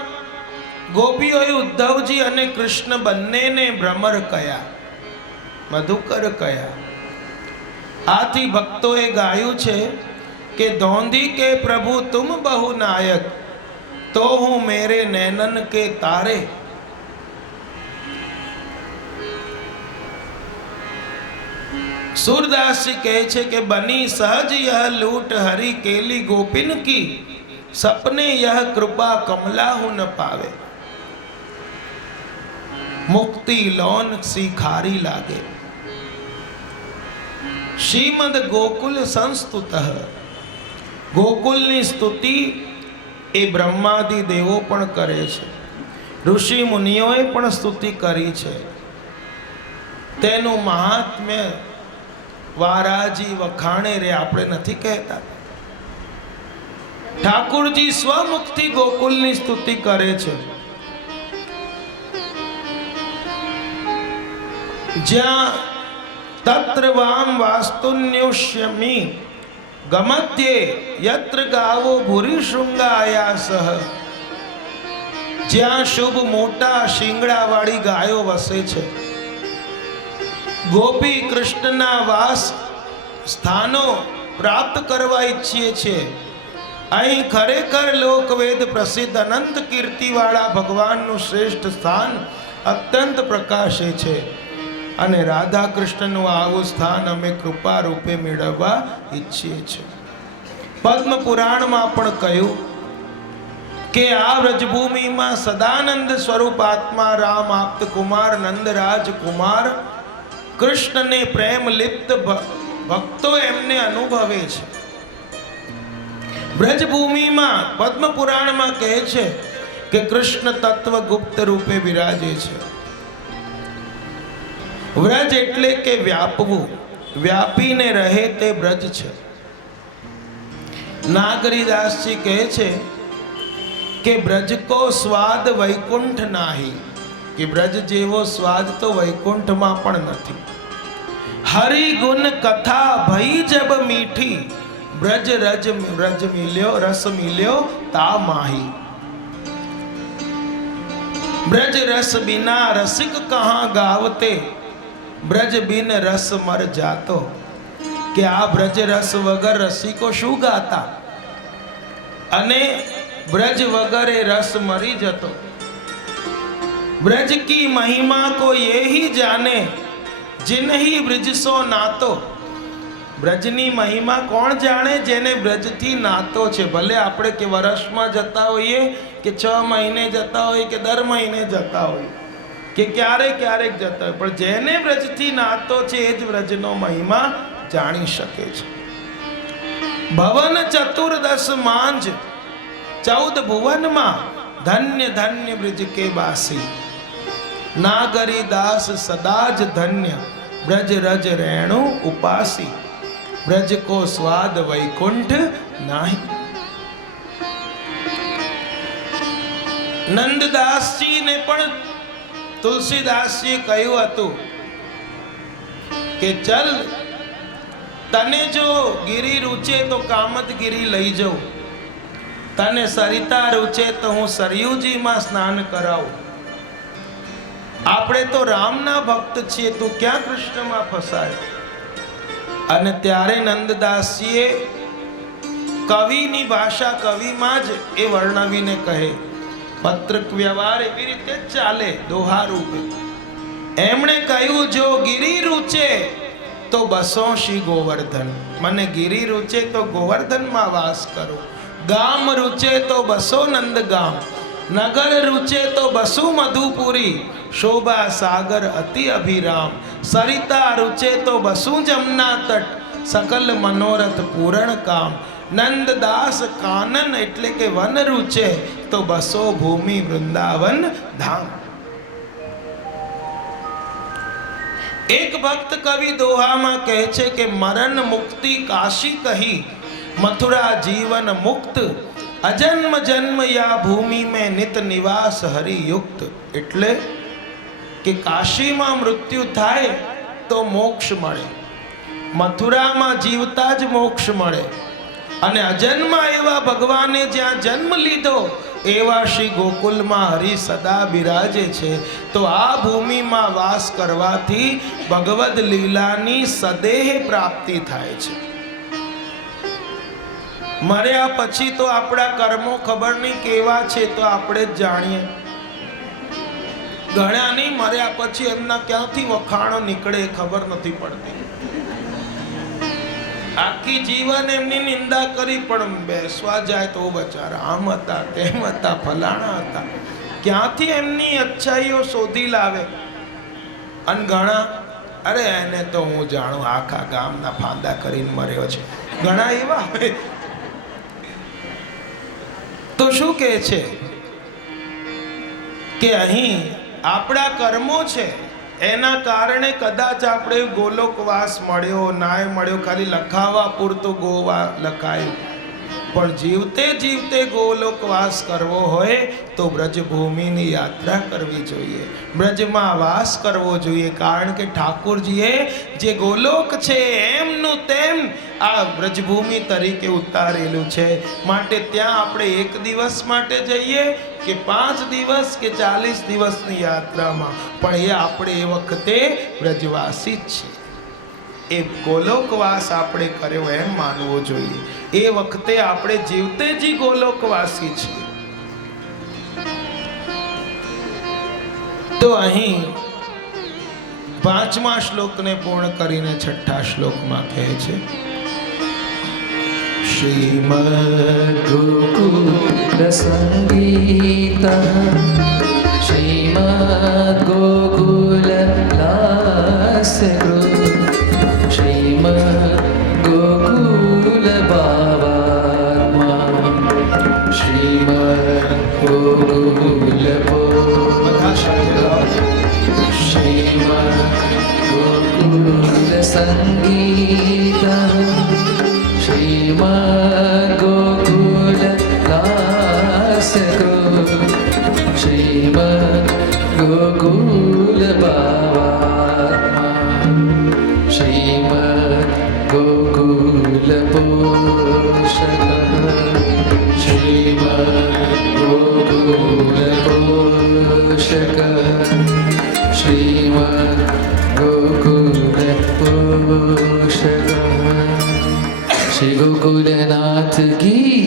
ગોપીઓએ ઉદ્ધવજી અને કૃષ્ણ બંનેને ભ્રમર કયા, મધુકર કયા. આથી ભક્તોએ ગાયું છે કે ધોંધી કે પ્રભુ તુમ બહુ નાયક, તો હું મેરે નૈનન કે તારે. सूरदास जी कहे छे कि बनी सहज यह लूट हरि केली गोपिन की, सपने यह कृपा कमला हूं न पावे। मुक्ति लौन सी खारी लागे। श्रीमद गोकुल संस्तुतः, गोकुलनी स्तुति ए ब्रह्मादि देवो पण करे छे, ऋषि मुनिओए पण स्तुति करी छे। तेनु महात्म्य वाराजी वखाणे रे आपणे नथी कहता। ठाकुरजी स्वमुखથી गोकुलनी स्तुति करे छे। ज्यां तत्र वाम वास्तुन्युष्यमि गमत्ये यत्र गावो भूरि शृंगायासः। જ્યાં શુભ મોટા શિંગડાવાળી ગાયો વસે છે, ગોપી કૃષ્ણના વાસ સ્થાનો પ્રાપ્ત કરવા ઈચ્છીએ છીએ, અહીં ખરેખર લોકવેદ પ્રસિદ્ધ અનંત કીર્તિવાળા ભગવાનનું શ્રેષ્ઠ સ્થાન અત્યંત પ્રકાશે છે અને રાધા કૃષ્ણનું આવું સ્થાન અમે કૃપા રૂપે મેળવવા ઈચ્છીએ છીએ। પદ્મ પુરાણમાં પણ કહ્યું કે આ વ્રજભૂમિમાં સદાનંદ સ્વરૂપ આત્મા રામ આપ્ત કુમાર નંદરાજ કુમાર કૃષ્ણને પ્રેમ લિપ્ત ભક્તો એમને અનુભવે છે। વ્રજભૂમિમાં પદ્મ પુરાણમાં કહે છે કે કૃષ્ણ તત્વ ગુપ્ત રૂપે બિરાજે છે। વ્રજ એટલે કે વ્યાપવું, વ્યાપીને રહે તે વ્રજ છે। નાગરીદાસજી કહે છે કે ब्रज को स्वाद वैकुंठ नाही, कि ब्रज जेवो स्वाद तो वैकुंठ में पण नथी। हरि गुण कथा भई जब मीठी, ब्रज रज रज मिल्यो रस मिल्यो ता माही। ब्रज रस बिना रसिक कहाँ गावते, ब्रज बिन रस मर जातो। कि आ ब्रज रस वगर रसिको शू गाता, अने ब्रज वगरे रस मरी जतो। ब्रज की महिमा को ये ही जाने, जिन ही ब्रज सो नातो। ब्रजनी महिमा कोण जाने, जेने ब्रज थी नातो छे। भले आपणे के वर्ष में जता होइए के 6 महीने जता होइए के दर महीने जता होइए के क्यारे क्यारेक जता होइए, पण जेने ब्रज थी नातो छे ए ज ब्रजनो महिमा जाणी शके छे। भवन चतुर्दश मांझ 14 भुवन मां, धन्य धन्य ब्रज के बासी। नागरी दास सदाज धन्य, ब्रज रज रेणु उपासी। ब्रज को स्वाद वैकुंठ नाही। नंददास जी ने पण तुलसीदास जी कह્યું હતું કે चल तने जो गिरी रुचे तो कामदगिरी लई जाऊं, तने सरिता रुचे तो हूँ सरयूजी में स्नान कराऊं। आपणे तो रामना भक्त छीए, तू क्या कृष्ण में फसाय। अने त्यारे नंददासजीए कविनी भाषा कवि में ज ए वर्णवीने कहे। पत्र व्यवहार एवी रीते चाले दोहा रूपे। एमणे कह્યું जो गिरी रुचे तो बसो श्री गोवर्धन। मने गिरी रुचे तो गोवर्धन में वास करो। गाम रुचे तो बसो नंद गाम, नगर रुचे तो बसु मधुपुरी। शोभा सागर अति अभिराम, सरिता रुचे तो बसु जमुना तट। सकल मनोरथ पूर्ण काम, नंददास कानन एटले के वन रुचे तो बसो भूमि वृंदावन धाम। एक भक्त कवि दोहा में कहे छे के मरण मुक्ति काशी कही, मथुरा जीवन मुक्त। अजन्म जन्म या भूमि में नित निवास हरि युक्त। एटले कि काशी में मृत्यु थाय तो मोक्ष मळे, मथुरा में जीवता ज मोक्ष मळे। अने अजन्मा एवा भगवाने ज्यां जन्म लीधो एवा श्री गोकुल में हरि सदा बिराजे छे। तो आ भूमि में वास करवाथी भगवद लीलानी सदेह प्राप्ति थाय छे। मर्या पछी तो आपड़ा कर्मों खबर नहीं केवा छे तो आपणे ज जाणीए। ઘણાની મર્યા પછી એમના ક્યાંથી વખાણો નીકળે એ ખબર નથી પડતી. આખી જીવન એમની નિંદા કરી, પણ બેસવા જાય તો બચારા આમ હતા, તેમ હતા, ફલાણા હતા. ક્યાંથી એમની અચ્છાઈઓ શોધી લાવે. અને ઘણા, અરે એને તો હું જાણું, આખા ગામના ફાંદા કરીને મર્યો છે. ઘણા એવા હોય. તો શું કહે છે કે અહીં આપણા કર્મો છે, એના કારણે કદાચ આપણે ગોલોકવાસ મળ્યો નાય મળ્યો, ખાલી લખાવા પૂરતું ગોવા લખાયું. પણ જીવતે જીવતે ગોલોકવાસ કરવો હોય તો બ્રજભૂમિની યાત્રા કરવી જોઈએ, બ્રજમાં વાસ કરવો જોઈએ. કારણ કે ઠાકોરજીએ જે ગોલોક છે એમનું તેમ આ બ્રજભૂમિ તરીકે ઉતારેલું છે. માટે ત્યાં આપણે એક દિવસ માટે જઈએ કે 5 દિવસ કે 40 દિવસની યાત્રામાં, પણ એ આપણે એ વખતે બ્રજવાસી જ છીએ. એ ગોલોકવાસ આપણે કર્યો એમ માનવો જોઈએ. એ વખતે આપણે જીવતે જી ગોલોકવાસી છીએ. તો અહીં 5મા શ્લોકને પૂર્ણ કરીને 6ઠા શ્લોકમાં કહે છે, શ્રીમદ્ ગોકુલ સંગીત શ્રીમદ્ ગોકુલ લાસ્યગૃહ શ્રીમદ્ ગોકુલ ભાવાત્મા શ્રીમદ્ ગોકુલ શ્રીમદ્ ગોકુલ સંગીત શ્રીમદ્ ગોકુલ લાસ્યગૃહ શ્રીમદ્ ગોકુલ ભાવાત્મા શ્રીમદ્ ગોકુલ પોષક શ્રીમદ્ ગોકુલ પોષક શ્રીમદ્ ગોકુલ પોષક. શ્રી ગોકુલનાથ કી.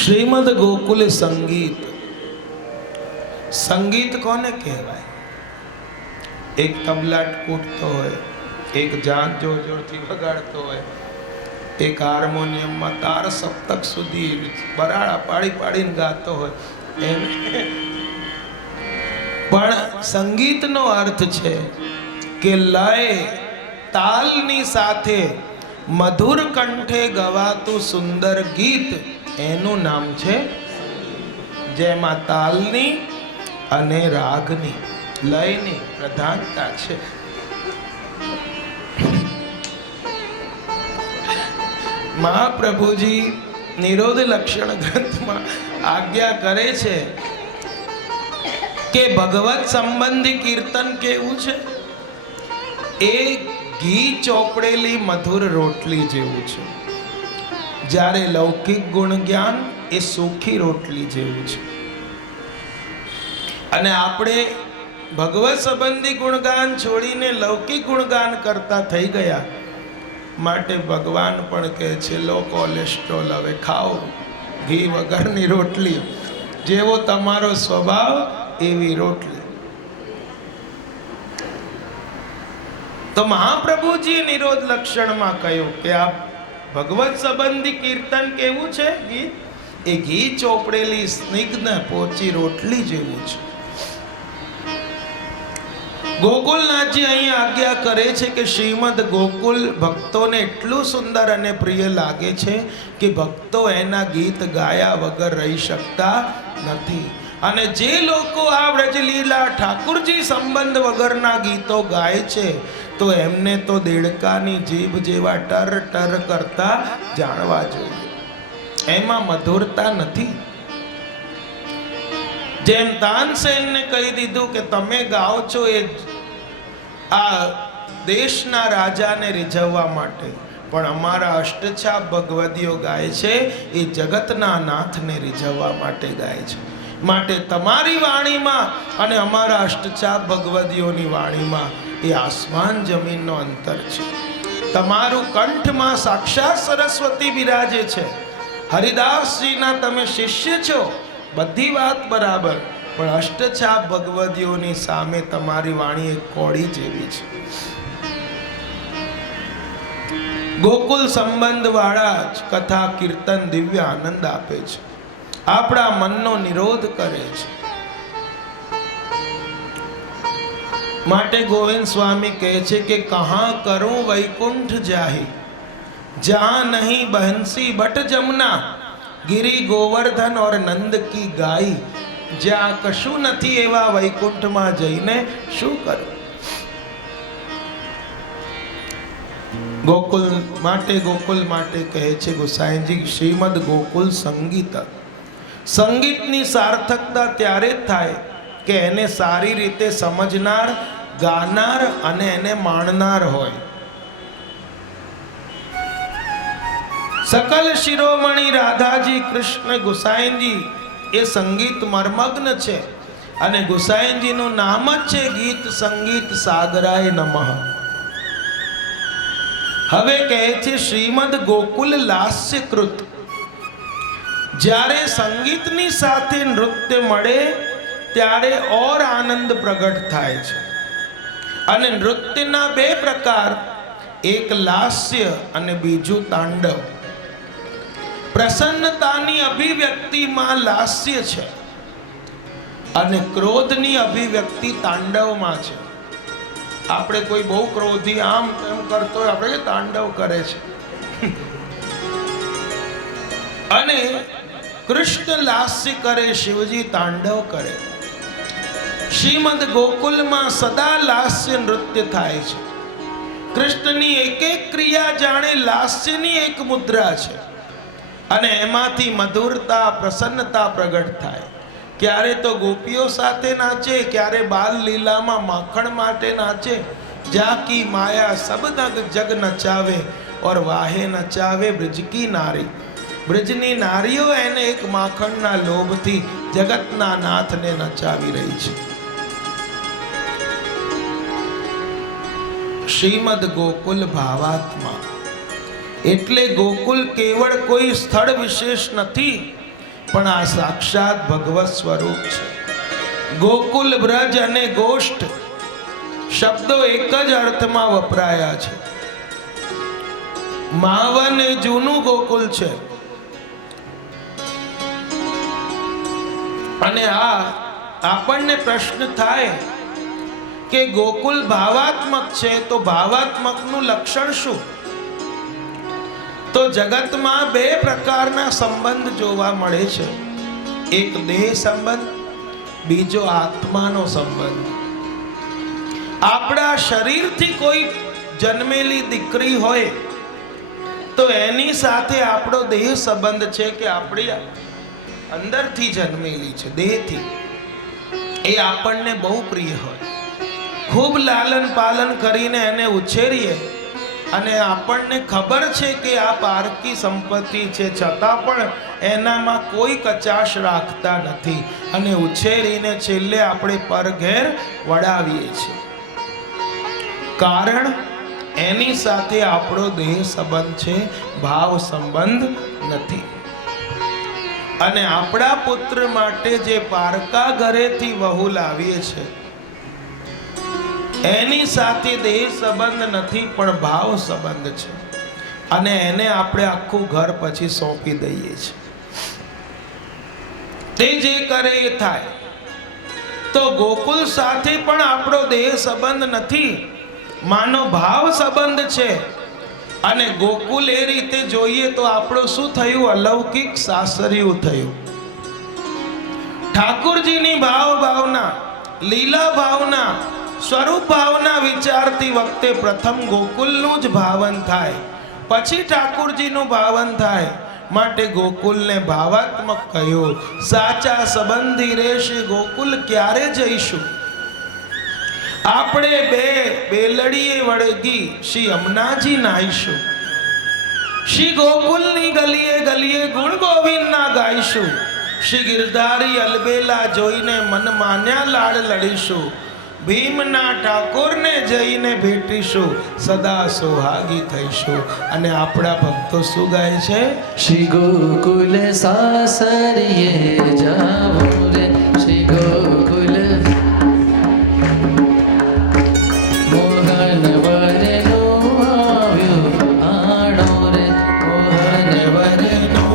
શ્રીમદ ગોકુલ સંગીત. સંગીત કોને કહેવાય? એક તબલા કૂટતો હોય, એક જાન જોર જોરથી વગાડતો હોય, એક હાર્મોનિયમમાં તાર સપ્તક સુધી બરાડા પાડી પાડીને ગાતો હોય એમ. પણ સંગીતનો અર્થ છે કે લય તાલની સાથે મધુર કંઠે ગવાતું સુંદર ગીત, એનું નામ છે. જેમાં તાલની અને રાગની લયની પ્રધાનતા છે. મહાપ્રભુજી નિરોધ લક્ષણ ગ્રંથમાં આજ્ઞા કરે છે કે ભગવત સંબંધી કીર્તન કેવું છે? એ ઘી ચોપડેલી મધુર રોટલી જેવું છે. જ્યારે લૌકિક ગુણ જ્ઞાન એ સૂખી રોટલી જેવું છે. અને આપણે ભગવત સંબંધી ગુણગાન છોડીને લૌકિક ગુણગાન કરતા થઈ ગયા. માટે ભગવાન પણ કહે છે લો કોલેસ્ટ્રોલ હવે ખાઓ ઘી વગરની રોટલી, જેવો તમારો સ્વભાવ એવી રોટલી. તો મહાપ્રભુજી નિરોધ લક્ષણમાં કહ્યું કે આ ભગવત સંબંધી કીર્તન કેવું છે? ગીત એ ઘી ચોપડેલી સ્નિગ્ધ પોચી રોટલી જેવું છે. ગોકુલનાથજી અહીં આજ્ઞા કરે છે કે શ્રીમદ ગોકુલ ભક્તોને એટલું સુંદર અને પ્રિય લાગે છે કે ભક્તો એના ગીત ગાયા વગર રહી શકતા નથી. અને જે લોકો આ વ્રજલીલા ઠાકુરજી સંબંધ વગરના ગીતો ગાય છે તો એમને તો દેડકાની જીભ જેવા ટર ટર કરતા જાણવા જોઈએ. એમાં મધુરતા નથી. જેમ તાનસેનને કહી દીધું કે તમે ગાઓ છો એ આ દેશના રાજાને રીઝવવા માટે, પણ અમારા અષ્ટછાપ ભગવદીઓ ગાય છે એ જગતના નાથને રીઝવવા માટે ગાય છે. માટે તમારી વાણીમાં અને અમારા અષ્ટછાપ ભગવદીઓની વાણીમાં એ આસમાન જમીનનો અંતર છે. તમારું કંઠમાં સાક્ષાત સરસ્વતી બિરાજે છે. હરિદાસજીના તમે શિષ્ય છો, બધી વાત બરાબર, પણ અષ્ટછાપ ભગવદીઓની સામે તમારી વાણી એક કોળી જેવી છે. ગોકુલ સંબંધ વાળા જ કથા કીર્તન દિવ્ય આનંદ આપે છે, આપણા મનનો નિરોધ કરે છે. માટે ગોવિંદ સ્વામી કહે છે કે કહા કરું વૈકુંઠ જાહી, જહાં નહીં બહંસી બટ જમના, ગિરી ગોવર્ધન ઓર નંદ કી ગાય. જ્યાં કશું નથી એવા વૈકુંઠમાં જઈને શું કરું? ગોકુલ માટે કહે છે ગોસાઈજી શ્રીમદ ગોકુલ સંગીત. સંગીતની સાર્થકતા ત્યારે જ થાય કે એને સારી રીતે સમજનાર, ગાનાર અને એને માણનાર હોય. સકલ શિરોમણી રાધાજી કૃષ્ણ ગોસાઈજી એ સંગીત મર્મગ્ન છે, અને ગોસાઈજીનું નામ જ છે ગીત સંગીત સાગરાય નમઃ. હવે કહે છે શ્રીમદ ગોકુલ લાસ્યકૃત. જ્યારે સંગીતની સાથે નૃત્ય મળે ત્યારે ઓર આનંદ પ્રગટ થાય છે. અને નૃત્યના બે પ્રકાર, એક લાસ્ય અને બીજું તાંડવ. પ્રસન્નતાની અભિવ્યક્તિમાં લાસ્ય છે અને ક્રોધની અભિવ્યક્તિ તાંડવમાં છે. આપણે કોઈ બહુ ક્રોધી આમ તેમ કરતો હોય, આપણે તાંડવ કરે છે. અને કૃષ્ણ લાસ્ય કરે, શિવજી તાંડવ કરે. શ્રીમદ ગોકુલમાં સદા લાસ્ય નૃત્ય થાય છે. કૃષ્ણની એક એક ક્રિયા જાણે લાસ્યની એક મુદ્રા છે, અને એમાંથી મધુરતા, પ્રસન્નતા પ્રગટ થાય. ક્યારે તો ગોપીઓ સાથે નાચે, ક્યારે બાલ લીલામાં માખણ માટે નાચે. જાકી માયા સબ જગ નચાવે ઓર વાહે નચાવે બ્રજ કી નારી. બ્રજની નારીઓ એને એક માખણના લોભથી જગતના નાથને નચાવી રહી છે. શ્રીમદ ગોકુલ ભાવાત્મા એટલે ગોકુલ કેવળ કોઈ સ્થળ વિશેષ નથી, પણ આ સાક્ષાત ભગવત સ્વરૂપ છે. ગોકુલ, બ્રજ અને ગોષ્ઠ શબ્દો એક જ અર્થમાં વપરાયા છે. માવન એ જૂનું ગોકુલ છે, અને આ આપણને પ્રશ્ન થાય કે ગોકુલ ભાવાત્મક છે, તો ભાવાત્મકનું લક્ષણ શું? તો જગતમાં બે પ્રકારના સંબંધ જોવા મળે છે. એક દેહ સંબંધ, બીજો આત્માનો સંબંધ. આપણા શરીરથી કોઈ જન્મેલી દીકરી હોય તો એની સાથે આપણો દેહ સંબંધ છે કે આપણી અંદરથી જન્મેલી છે, દેહથી. એ આપણને બહુ પ્રિય હોય. ખૂબ લાલન પાલન કરીને એને ઉછેરીએ, અને આપણને ખબર છે કે આ પારકી સંપત્તિ છે, છતાં પણ એનામાં કોઈ કચાશ રાખતા નથી, અને ઉછેરીને છેલ્લે આપણે પરઘેર વડાવીએ છીએ. કારણ એની સાથે આપણો દેહ સંબંધ છે, ભાવ સંબંધ નથી. અને આપણા પુત્ર માટે જે પારકા ઘરેથી વહુ લાવીએ છીએ, એની સાથે દેહ સંબંધ નથી, પણ ભાવ સંબંધ છે, અને એને આપણે આખું ઘર પછી સોંપી દઈએ છીએ. તે જે કરે એ થાય. તો ગોકુલ સાથે પણ આપણો દેહ સંબંધ નથી, માનો ભાવ સંબંધ છે. અને ગોકુલ એ રીતે જોઈએ તો આપણું શું થયું? અલૌકિક સાસરિયું થયું. ઠાકુરજીની ભાવના, લીલા ભાવના, સ્વરૂપ ભાવના વિચારતી વખતે પ્રથમ ગોકુલનું જ ભાવન થાય, પછી ઠાકુરજીનું ભાવન થાય. માટે ગોકુલને ભાવાત્મક કહ્યું. સાચા સંબંધી રહેશે ગોકુલ ક્યારે જઈશું? આપણે બેલડીએ વળગી શ્રી યમુનાજી નાહીશું. શ્રી ગોકુલની ગલીએ ગલીએ ગુણ ગોવિંદના ગાઈશું. શ્રી ગિરધારી અલબેલા જોઈને મન માન્યા લાડ લડીશું. ભીમના ઠાકોરને જઈને ભેટીશું, સદા સોહાગી થઈશું. અને આપણા ભક્તો શું ગાય છે? શ્રી ગોકુલ સાસરિયે જાવું રે, શ્રી ગોકુલ મોહન વરનો આવ્યો આણો રે, મોહન વરનો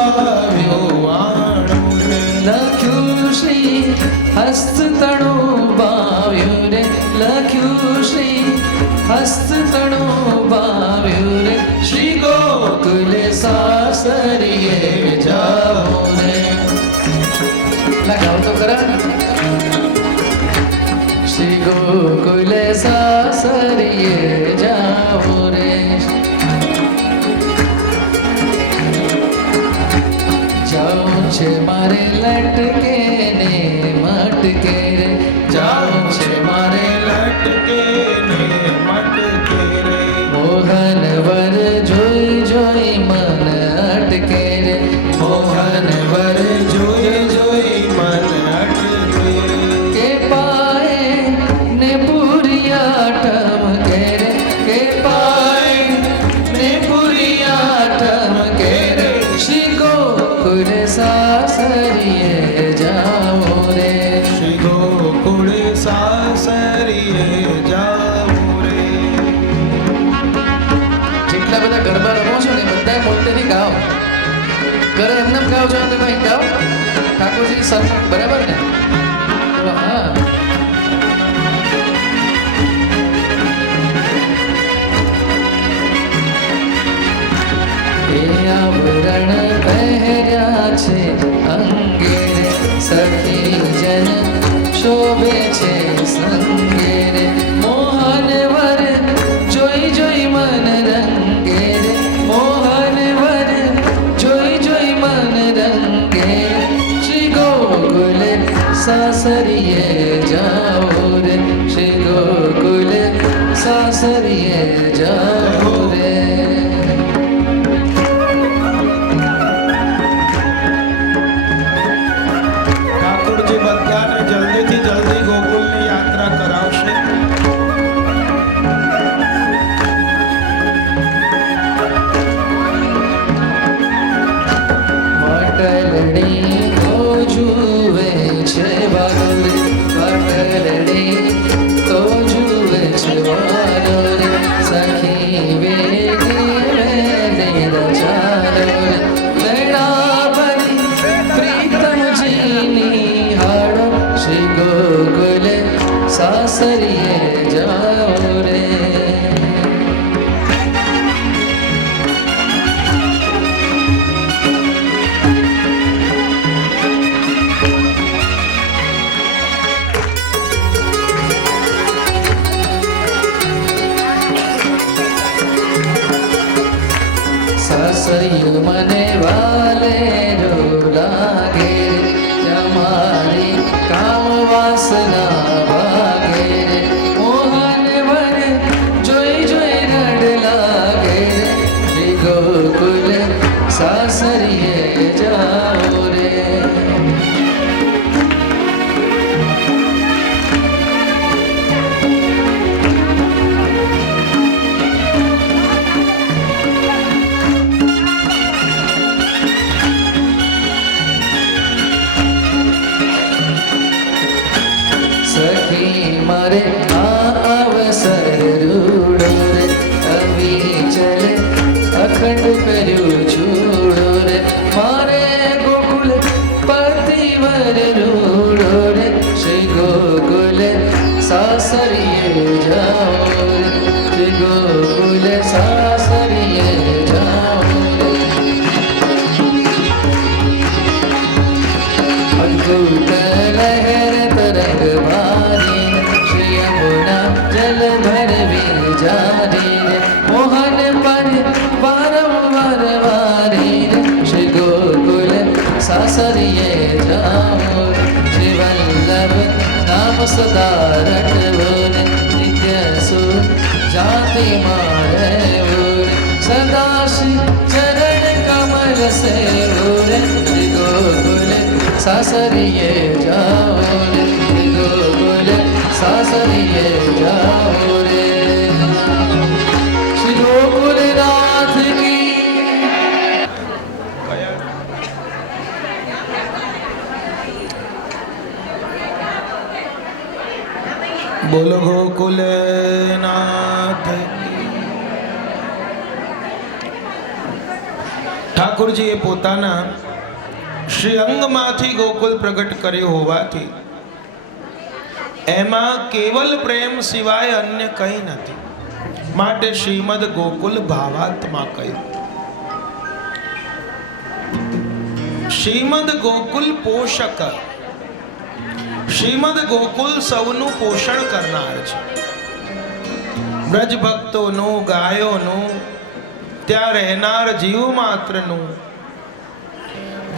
આવ્યો આણો રે. લખ્યું શ્રી હસ્તતણો બાવ્યું રે, લખ્યું શ્રી હસ્તતણો બાવ્યું રે, શ્રી ગોકુલ સાસરિયે જાવું રે. લગાવ તો ખરા. શ્રી ગોકુલ સાસરિયે જાવું રે, જાઉં છે મારે લટકે ને મટકે રે, જાઉં છે મારે લટકે ને મટકે રે. મોહન વર જોઈ જોઈ મન અટકે રે, મોહન વર જોઈ જોઈ મન અટકે રે. કે પાએ ને પુરિયા ટમકે રે, કે પાએ ને પુરિયા ટમકે રે, શ્રી ગોકુલ સાસરિયે જાઓ રે. શ્રી ગોકુળ સાસરિયે જાવું રે. જેટલા બધા ગરબા રમો છો ને બધા મોટેથી ગાઓ. ઘરે એમને એમ ગાઓ છો ને તમે ગાઓ ઠાકોરજી સન્મુખ, બરાબર ને? તો હા, એ આવરણ પહેર્યા છે અંગે રે, સખી જન શોભે છે સંગે રે, મોહન વર જોઈ જોઈ મન રંગે રે, મોહન વર જોઈ જોઈ મન રંગે રે, શ્રી ગોકુલ સાસરિયે જાઓ રે, શ્રી ગોકુલ સાસરિયે જાઓ રે. ઠાકોરજી બધાને જલ્દીથી જલ્દી ગોકુળની યાત્રા કરાવશે. માટલડી તો જુએ છે વાલો રે, માટલડી તો જુએ છે વાલો રે, સખી વેગે વેદે રચાલો રે, વેણા ભરી પ્રીતમજીની હાડો, શ્રી ગોકુલ સાસરિયે જાઓ રે. સાસરિયું મને વાલે રો લાગે, તમારી કામ વાસના ભાગે રે, મોહન વર જોઈ જોઈ રડ લાગે રે, શ્રી ગોકુલ સાસરિયે જાઓ રે. સખી મારે આ અવસર રૂડો રે, અવિચલ અખંડ કર્યું છૂડો રે, મારે ગોકુલ પતિવર રૂડો રે, શ્રી ગોકુલ સાસરિયે જાઓ રે, શ્રી ગોકુલ સાસરિયે જાઓ રે. અદ્ભુત લહેર તરંગ ભારી, શ્રી યમુના જલ ભરવી જારી રે, મોહન પર વારંવાર વારી રે, શ્રી ગોકુલ સાસરિયે જાઓ રે, શ્રી વલ્લભ નામ સદા રટવો રે, નિત્ય સુર જાતિ મારે રે, સદા શ્રી ચરણ કમલ સેવો રે, શ્રી ગોકુલ સાસરિયે જાઓ રે, શ્રી ગોકુલ સાસરીએ જાઓ રે શ્રી ગોકુલનાથ કી બોલો ગોકુલનાથ ઠાકોરજીએ પોતાના શ્રી અંગમાંથી ગોકુલ પ્રગટ કર્યો હોવાથી એમાં કેવલ પ્રેમ સિવાય અન્ય કંઈ નથી, માટે શ્રીમદ ગોકુલ ભાવાત્મા કહ્યું. શ્રીમદ ગોકુલ પોષક, શ્રીમદ ગોકુલ સૌનું પોષણ કરનાર છે. બ્રજ ભક્તોનું, ગાયોનું, ત્યાં રહેનાર જીવ માત્રનું.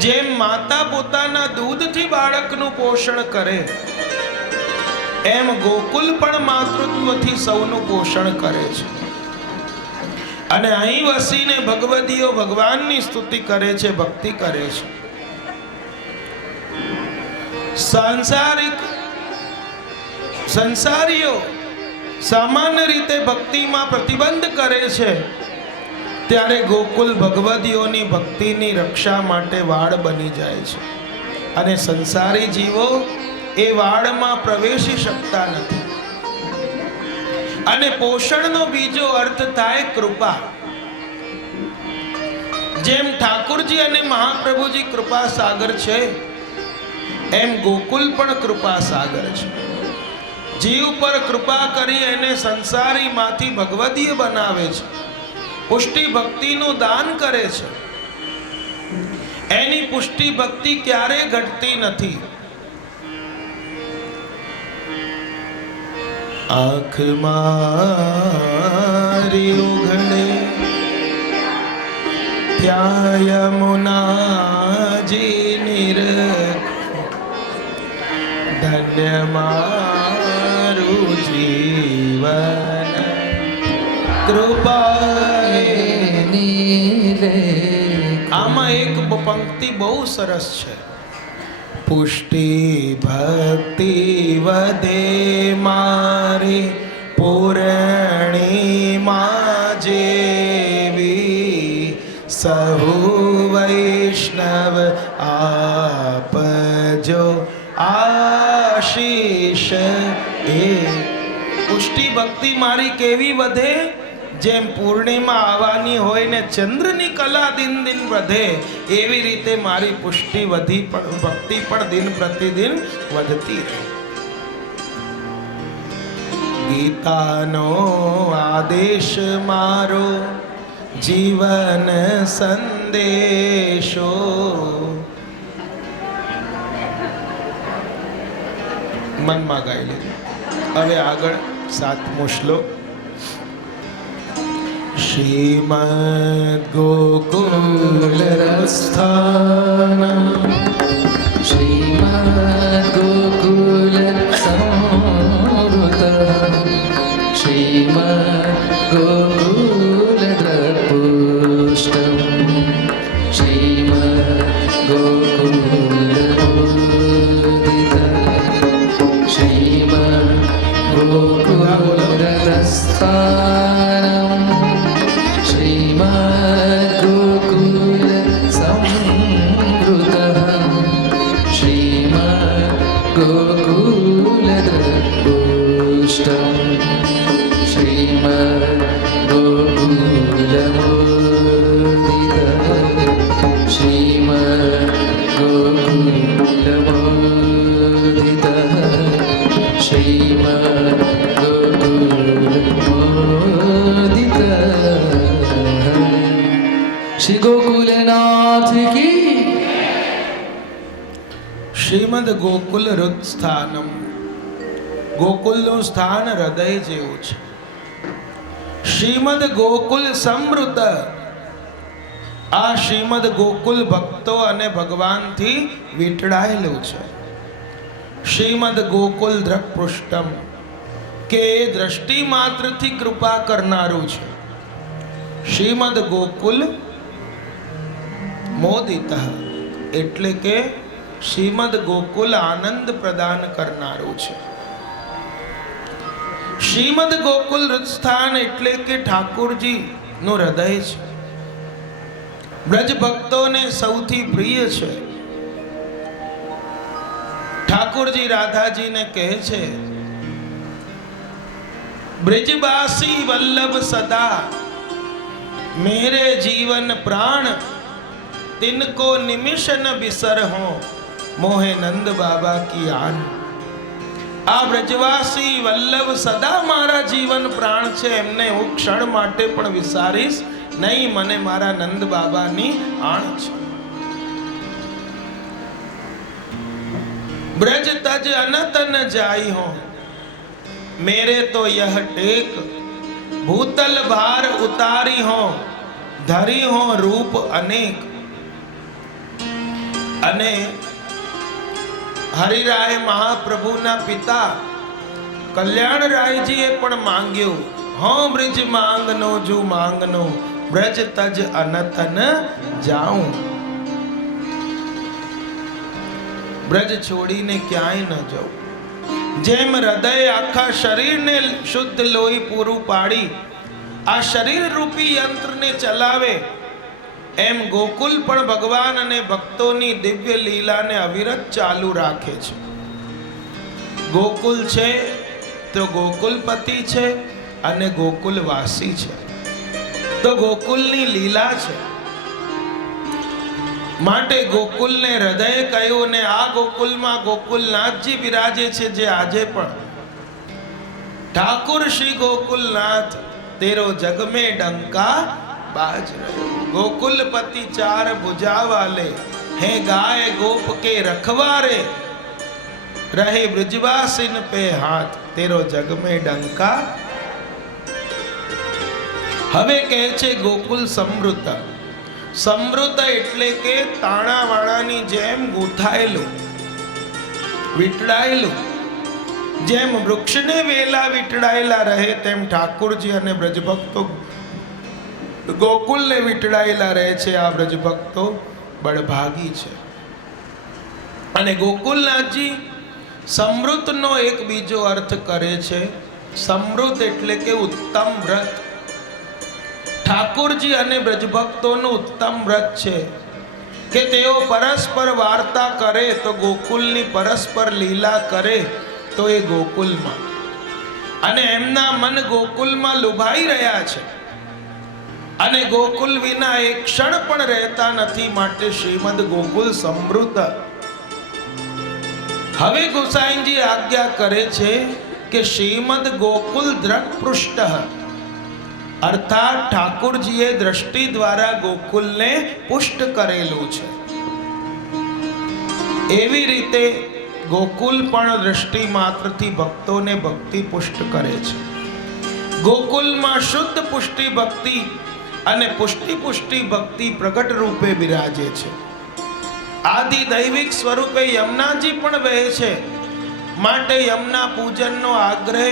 જેમ માતા પોતાના દૂધથી બાળકનું પોષણ કરે એમ ગોકુલ પણ માતૃત્વથી સૌનું પોષણ કરે છે. અને અહીં વસીને ભગવદીઓ ભગવાનની સ્તુતિ કરે છે, ભક્તિ કરે છે. સંસારીઓ સામાન્ય રીતે ભક્તિમાં પ્રતિબંધ કરે છે, ત્યારે ગોકુલ ભગવદીઓની ભક્તિની રક્ષા માટે વાડ બની જાય છે. અને સંસારી જીવો એ વાડમાં પ્રવેશી શકતા નથી. અને પોષણનો બીજો અર્થ થાય કૃપા. જેમ ઠાકોરજી અને મહાપ્રભુજી કૃપા સાગર છે, એમ ગોકુલ પણ કૃપા સાગર છે. જીવ પર કૃપા કરી એને સંસારીમાંથી ભગવદીય બનાવે છે, પુષ્ટિ ભક્તિનું દાન કરે છે. એની પુષ્ટિ ભક્તિ ક્યારે ઘટતી નથી. આંખ મારી ઉઘડે ત્યાં યમુનાજી નિરખો, ધન્ય મારું જીવન કૃપાએ. આમાં એક પંક્તિ બહુ સરસ છે. પુષ્ટિ ભક્તિ વધે મારી પૂર્ણિમા જેવી, સહુ વૈષ્ણવ આપજો આશીષ એ. પુષ્ટિ ભક્તિ મારી કેવી વધે? જેમ પૂર્ણિમા આવવાની હોય ને ચંદ્રની કલા દિન દિન વધે, એવી રીતે મારી પુષ્ટિ વધી પણ ભક્તિ પણ દિન પ્રતિદિન વધતી રહે. ગીતાનો આદેશ મારો જીવન સંદેશો. મનમાં ગાઈ લીધું. હવે આગળ 7મો શ્લોક. શ્રીમદ ગોકુલ રસ્થાનમ, શ્રીમદ ગોકુલ સંવૃત, શ્રીમદ ગોકુલ દ્રપુષ્ટમ, શ્રીમદ ગોકુલ મોદિત, શ્રીમદ ગોકુલ રસ્થાનમ, શ્રીમદ ગોકુલ સંવૃત, શ્રીમદ ગોકુલ દ્રપુષ્ટમ, શ્રીમદ ગોકુલ મોદિત, શ્રીમદ ગોકુલ મોદિત, શ્રીમદ ગોકુલ મોદિત. શ્રી ગોકુલનાથ કી. શ્રીમદ ગોકુલ હૃદ સ્થાનમ. ગોકુલનું સ્થાન હૃદય જેવું છે. શ્રીમદ ગોકુલ સમૃદ્ધ. આ શ્રીમદ ગોકુલ ભક્તો અને ભગવાનથી વીંટળાયેલું છે. શ્રીમદ ગોકુલ દ્રપૃષ્ટમ, કે દ્રષ્ટિ માત્રથી કૃપા કરનારું છે. શ્રીમદ ગોકુલ મોદિત, એટલે કે શ્રીમદ ગોકુલ આનંદ પ્રદાન કરનારું છે. શ્રીમદ ગોકુલ સ્થાન એટલે કે ઠાકોરજી નું હૃદય છે. બ્રજ ભક્તોને સૌથી પ્રિય છે. ઠાકોરજી રાધાજીને કહે છે, ब्रजवासी वल्लभ सदा मेरे जीवन प्राण तिनको निमिष न बिसर हो मोहे नंद बाबा की आन. આ બ્રજવાસી વલ્લભ સદા મારા જીવન પ્રાણ છે, એમને હું ક્ષણ માટે પણ વિસારીશ નહીં. મને મારા નંદ બાબાની આણ છે. ब्रज तज अनत न जाई हो मेरे तो यह टेक भूतल भार उतारी हो धरी हो रूप अनेक. અને હરિરાય મહાપ્રભુના પિતા કલ્યાણરાયજીએ પણ માંગ્યું, હો બ્રજ માંગનો જો માંગનો બ્રજ તજ અનત ન જાઉં. બ્રજ છોડીને ક્યાંય ન જાઉં. જેમ હૃદય આખા શરીરને શુદ્ધ લોહી પૂરું પાડી આ શરીર રૂપી યંત્રને ચલાવે, એમ ગોકુલ પણ ભગવાન અને ભક્તોની દિવ્ય લીલાને અવિરત ચાલુ રાખે છે. ગોકુલ છે તો ગોકુલપતિ છે અને ગોકુલવાસી છે, તો ગોકુલની લીલા છે. માટે ગોકુલને હૃદય કહ્યું ને આ ગોકુલમાં ગોકુલનાથજી બિરાજે છે, જે આજે પણ ઠાकुर श्री गोकुलनाथ तेरो जग में डंका बाज रहे. गोकुलपति चार भुजा वाले है गाय गोप के रखवारे रहे ब्रजवासिन पे हाथ तेरो जग में डंका. હવે કહે છે ગોકુલ સમૃદ્ધ. સમૃદ્ધ એટલે કે તાણાવાળાની જેમ ગૂંથાયેલું, વીંટળાયેલું. જેમ વૃક્ષને વેલા વીંટળાયેલા રહે તેમ ઠાકુરજી અને બ્રજભક્તો ગોકુલને વીંટળાયેલા રહે છે. આ બ્રજભક્તો બળભાગી છે. અને ગોકુલનાથજી સમૃદ્ધનો એક બીજો અર્થ કરે છે. સમૃદ્ધ એટલે કે ઉત્તમ વ્રત. ઠાકુરજી અને બ્રજભક્તોનું ઉત્તમ વ્રત છે કે તેઓ પરસ્પર વાર્તા કરે તો ગોકુલની પરસ્પર લીલા કરે તો એ ગોકુલમાં, અને એમના મન ગોકુલમાં લુભાઈ રહ્યા છે અને ગોકુલ વિના એક ક્ષણ પણ રહેતા નથી. માટે શ્રીમદ ગોકુલ સમૃદ્ધ. હવે ગોસાઈજી આજ્ઞા કરે છે કે શ્રીમદ ગોકુલ દ્રક્પૃષ્ટ, અર્થાત ઠાકુરજીએ દ્રષ્ટિ દ્વારા ગોકુલને પુષ્ટ કરેલું છે. એવી રીતે ગોકુલ પણ દ્રષ્ટિ માત્રથી ભક્તોને ભક્તિ પુષ્ટ કરે છે. ગોકુલમાં શુદ્ધ પુષ્ટિ ભક્તિ અને પુષ્ટિ ભક્તિ પ્રગટ રૂપે બિરાજે છે. આદિ દૈવિક સ્વરૂપે યમુનાજી પણ વહે છે. માટે યમુના પૂજનનો આગ્રહ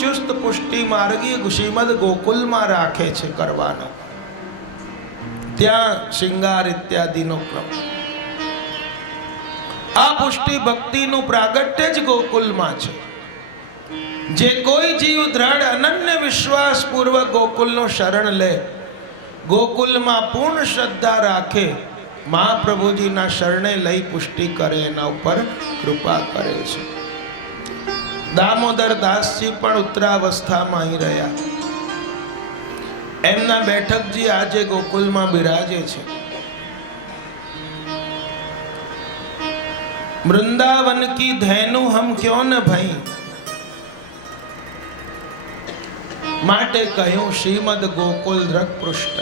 ચુસ્ત પુષ્ટિ માર્ગી શ્રીમદ ગોકુલમાં રાખે છે કરવાનો. ત્યાં શૃંગાર ઇત્યાદિનો ક્રમ. આ પુષ્ટિ ભક્તિનું પ્રાગટ્ય જ ગોકુલમાં છે. જે કોઈ જીવ દ્રઢ અનન્ય વિશ્વાસ પૂર્વક ગોકુલનો શરણ લે, ગોકુલમાં પૂર્ણ શ્રદ્ધા રાખે, મહાપ્રભુજીના શરણે લઈ પુષ્ટિ કરે, એના ઉપર કૃપા કરે છે. દામોદર દાસજી પણ ઉત્તરાવસ્થામાં અહીં રહ્યા. એમના બેઠકજી આજે ગોકુલમાં બિરાજે છે. वृंदावन की धैनु हम क्यों न भई. માટે કહ્યું શ્રીમદ ગોકુલ દ્રક્પૃષ્ટ.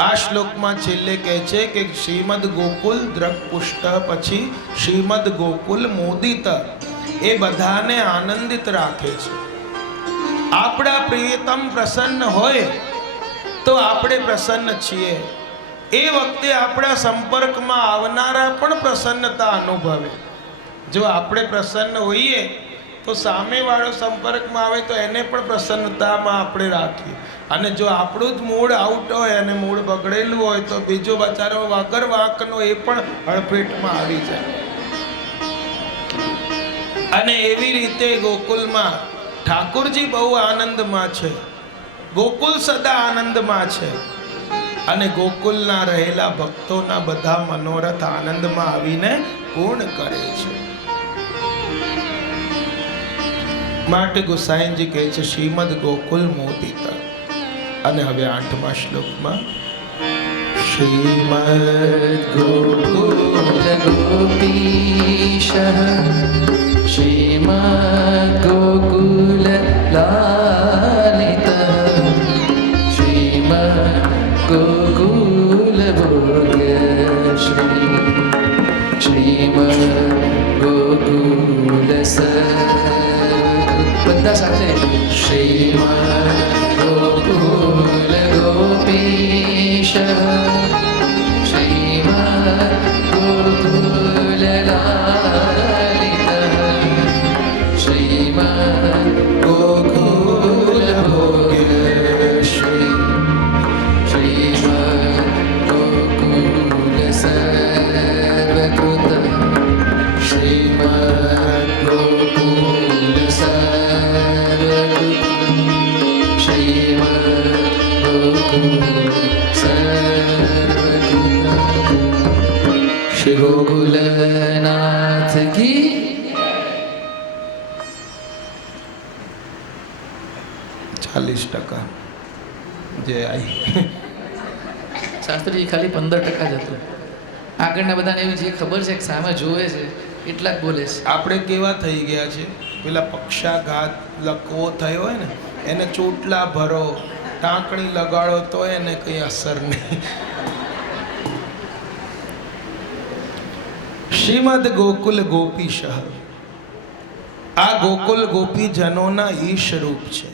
આ શ્લોકમાં છેલ્લે કહે છે કે શ્રીમદ ગોકુલ દ્રક્પૃષ્ટ પછી શ્રીમદ ગોકુલ મોદિત, એ બધાને આનંદિત રાખે છે. આપણા પ્રિયતમ પ્રસન્ન હોય તો આપણે પ્રસન્ન છીએ. એ વખતે આપણા સંપર્કમાં આવનારા પણ પ્રસન્નતા અનુભવે. જો આપણે પ્રસન્ન હોઈએ તો સામેવાળો સંપર્કમાં આવે તો એને પણ પ્રસન્નતામાં આપણે રાખીએ. અને જો આપણું જ મૂડ આઉટ હોય અને મૂડ બગડેલું હોય તો બીજો બચારો વગર વાંકનો એ પણ હળફેટમાં આવી જાય. અને એવી રીતે ગોકુલમાં ઠાકોરજી બહુ આનંદમાં છે, ગોકુલ સદા આનંદમાં છે, અને ગોકુલના રહેલા ભક્તોના બધા મનોરથ આનંદમાં આવીને પૂર્ણ કરે છે. માટે ગુસાઈજી કહે છે શ્રીમદ ગોકુલ મોદિત. અને હવે 8મા શ્લોકમાં શ્રીમદ ગોકુલ ગોપીશ શ્રીમદ ગોકુલ લાલિત શ્રીમદ ગોકુલ ભોગ શ્રીમદ ગોકુલ બધા સાથે શ્રીમદ ગોકુલ ગોપીશ શ્રીમદ ગોકુલ લાલિત શ્રીમદ ગોકુલ ભોગ શ્રીમદ ગોકુલ સર્વકૃત શ્રીમદ ગોકુલ સર્વકૃત શ્રીમદ ગોકુલ સર્વકૃત શ્રી ગોકુલનાથ કી 40% જે આવી. શાસ્ત્રીજી ખાલી 15% જ હતું. આગળના બધાને એવું જે ખબર છે કે સામે જોવે છે એટલા જ બોલે છે. આપણે કેવા થઈ ગયા છે, પેલા પક્ષાઘાત લકવો થયો હોય ને એને ચોટલા ભરો, ટાંકણી લગાડો તો એને કંઈ અસર નહીં. શ્રીમદ ગોકુલ ગોપીશ, આ ગોકુલ ગોપીજનોના ઈશ રૂપ છે.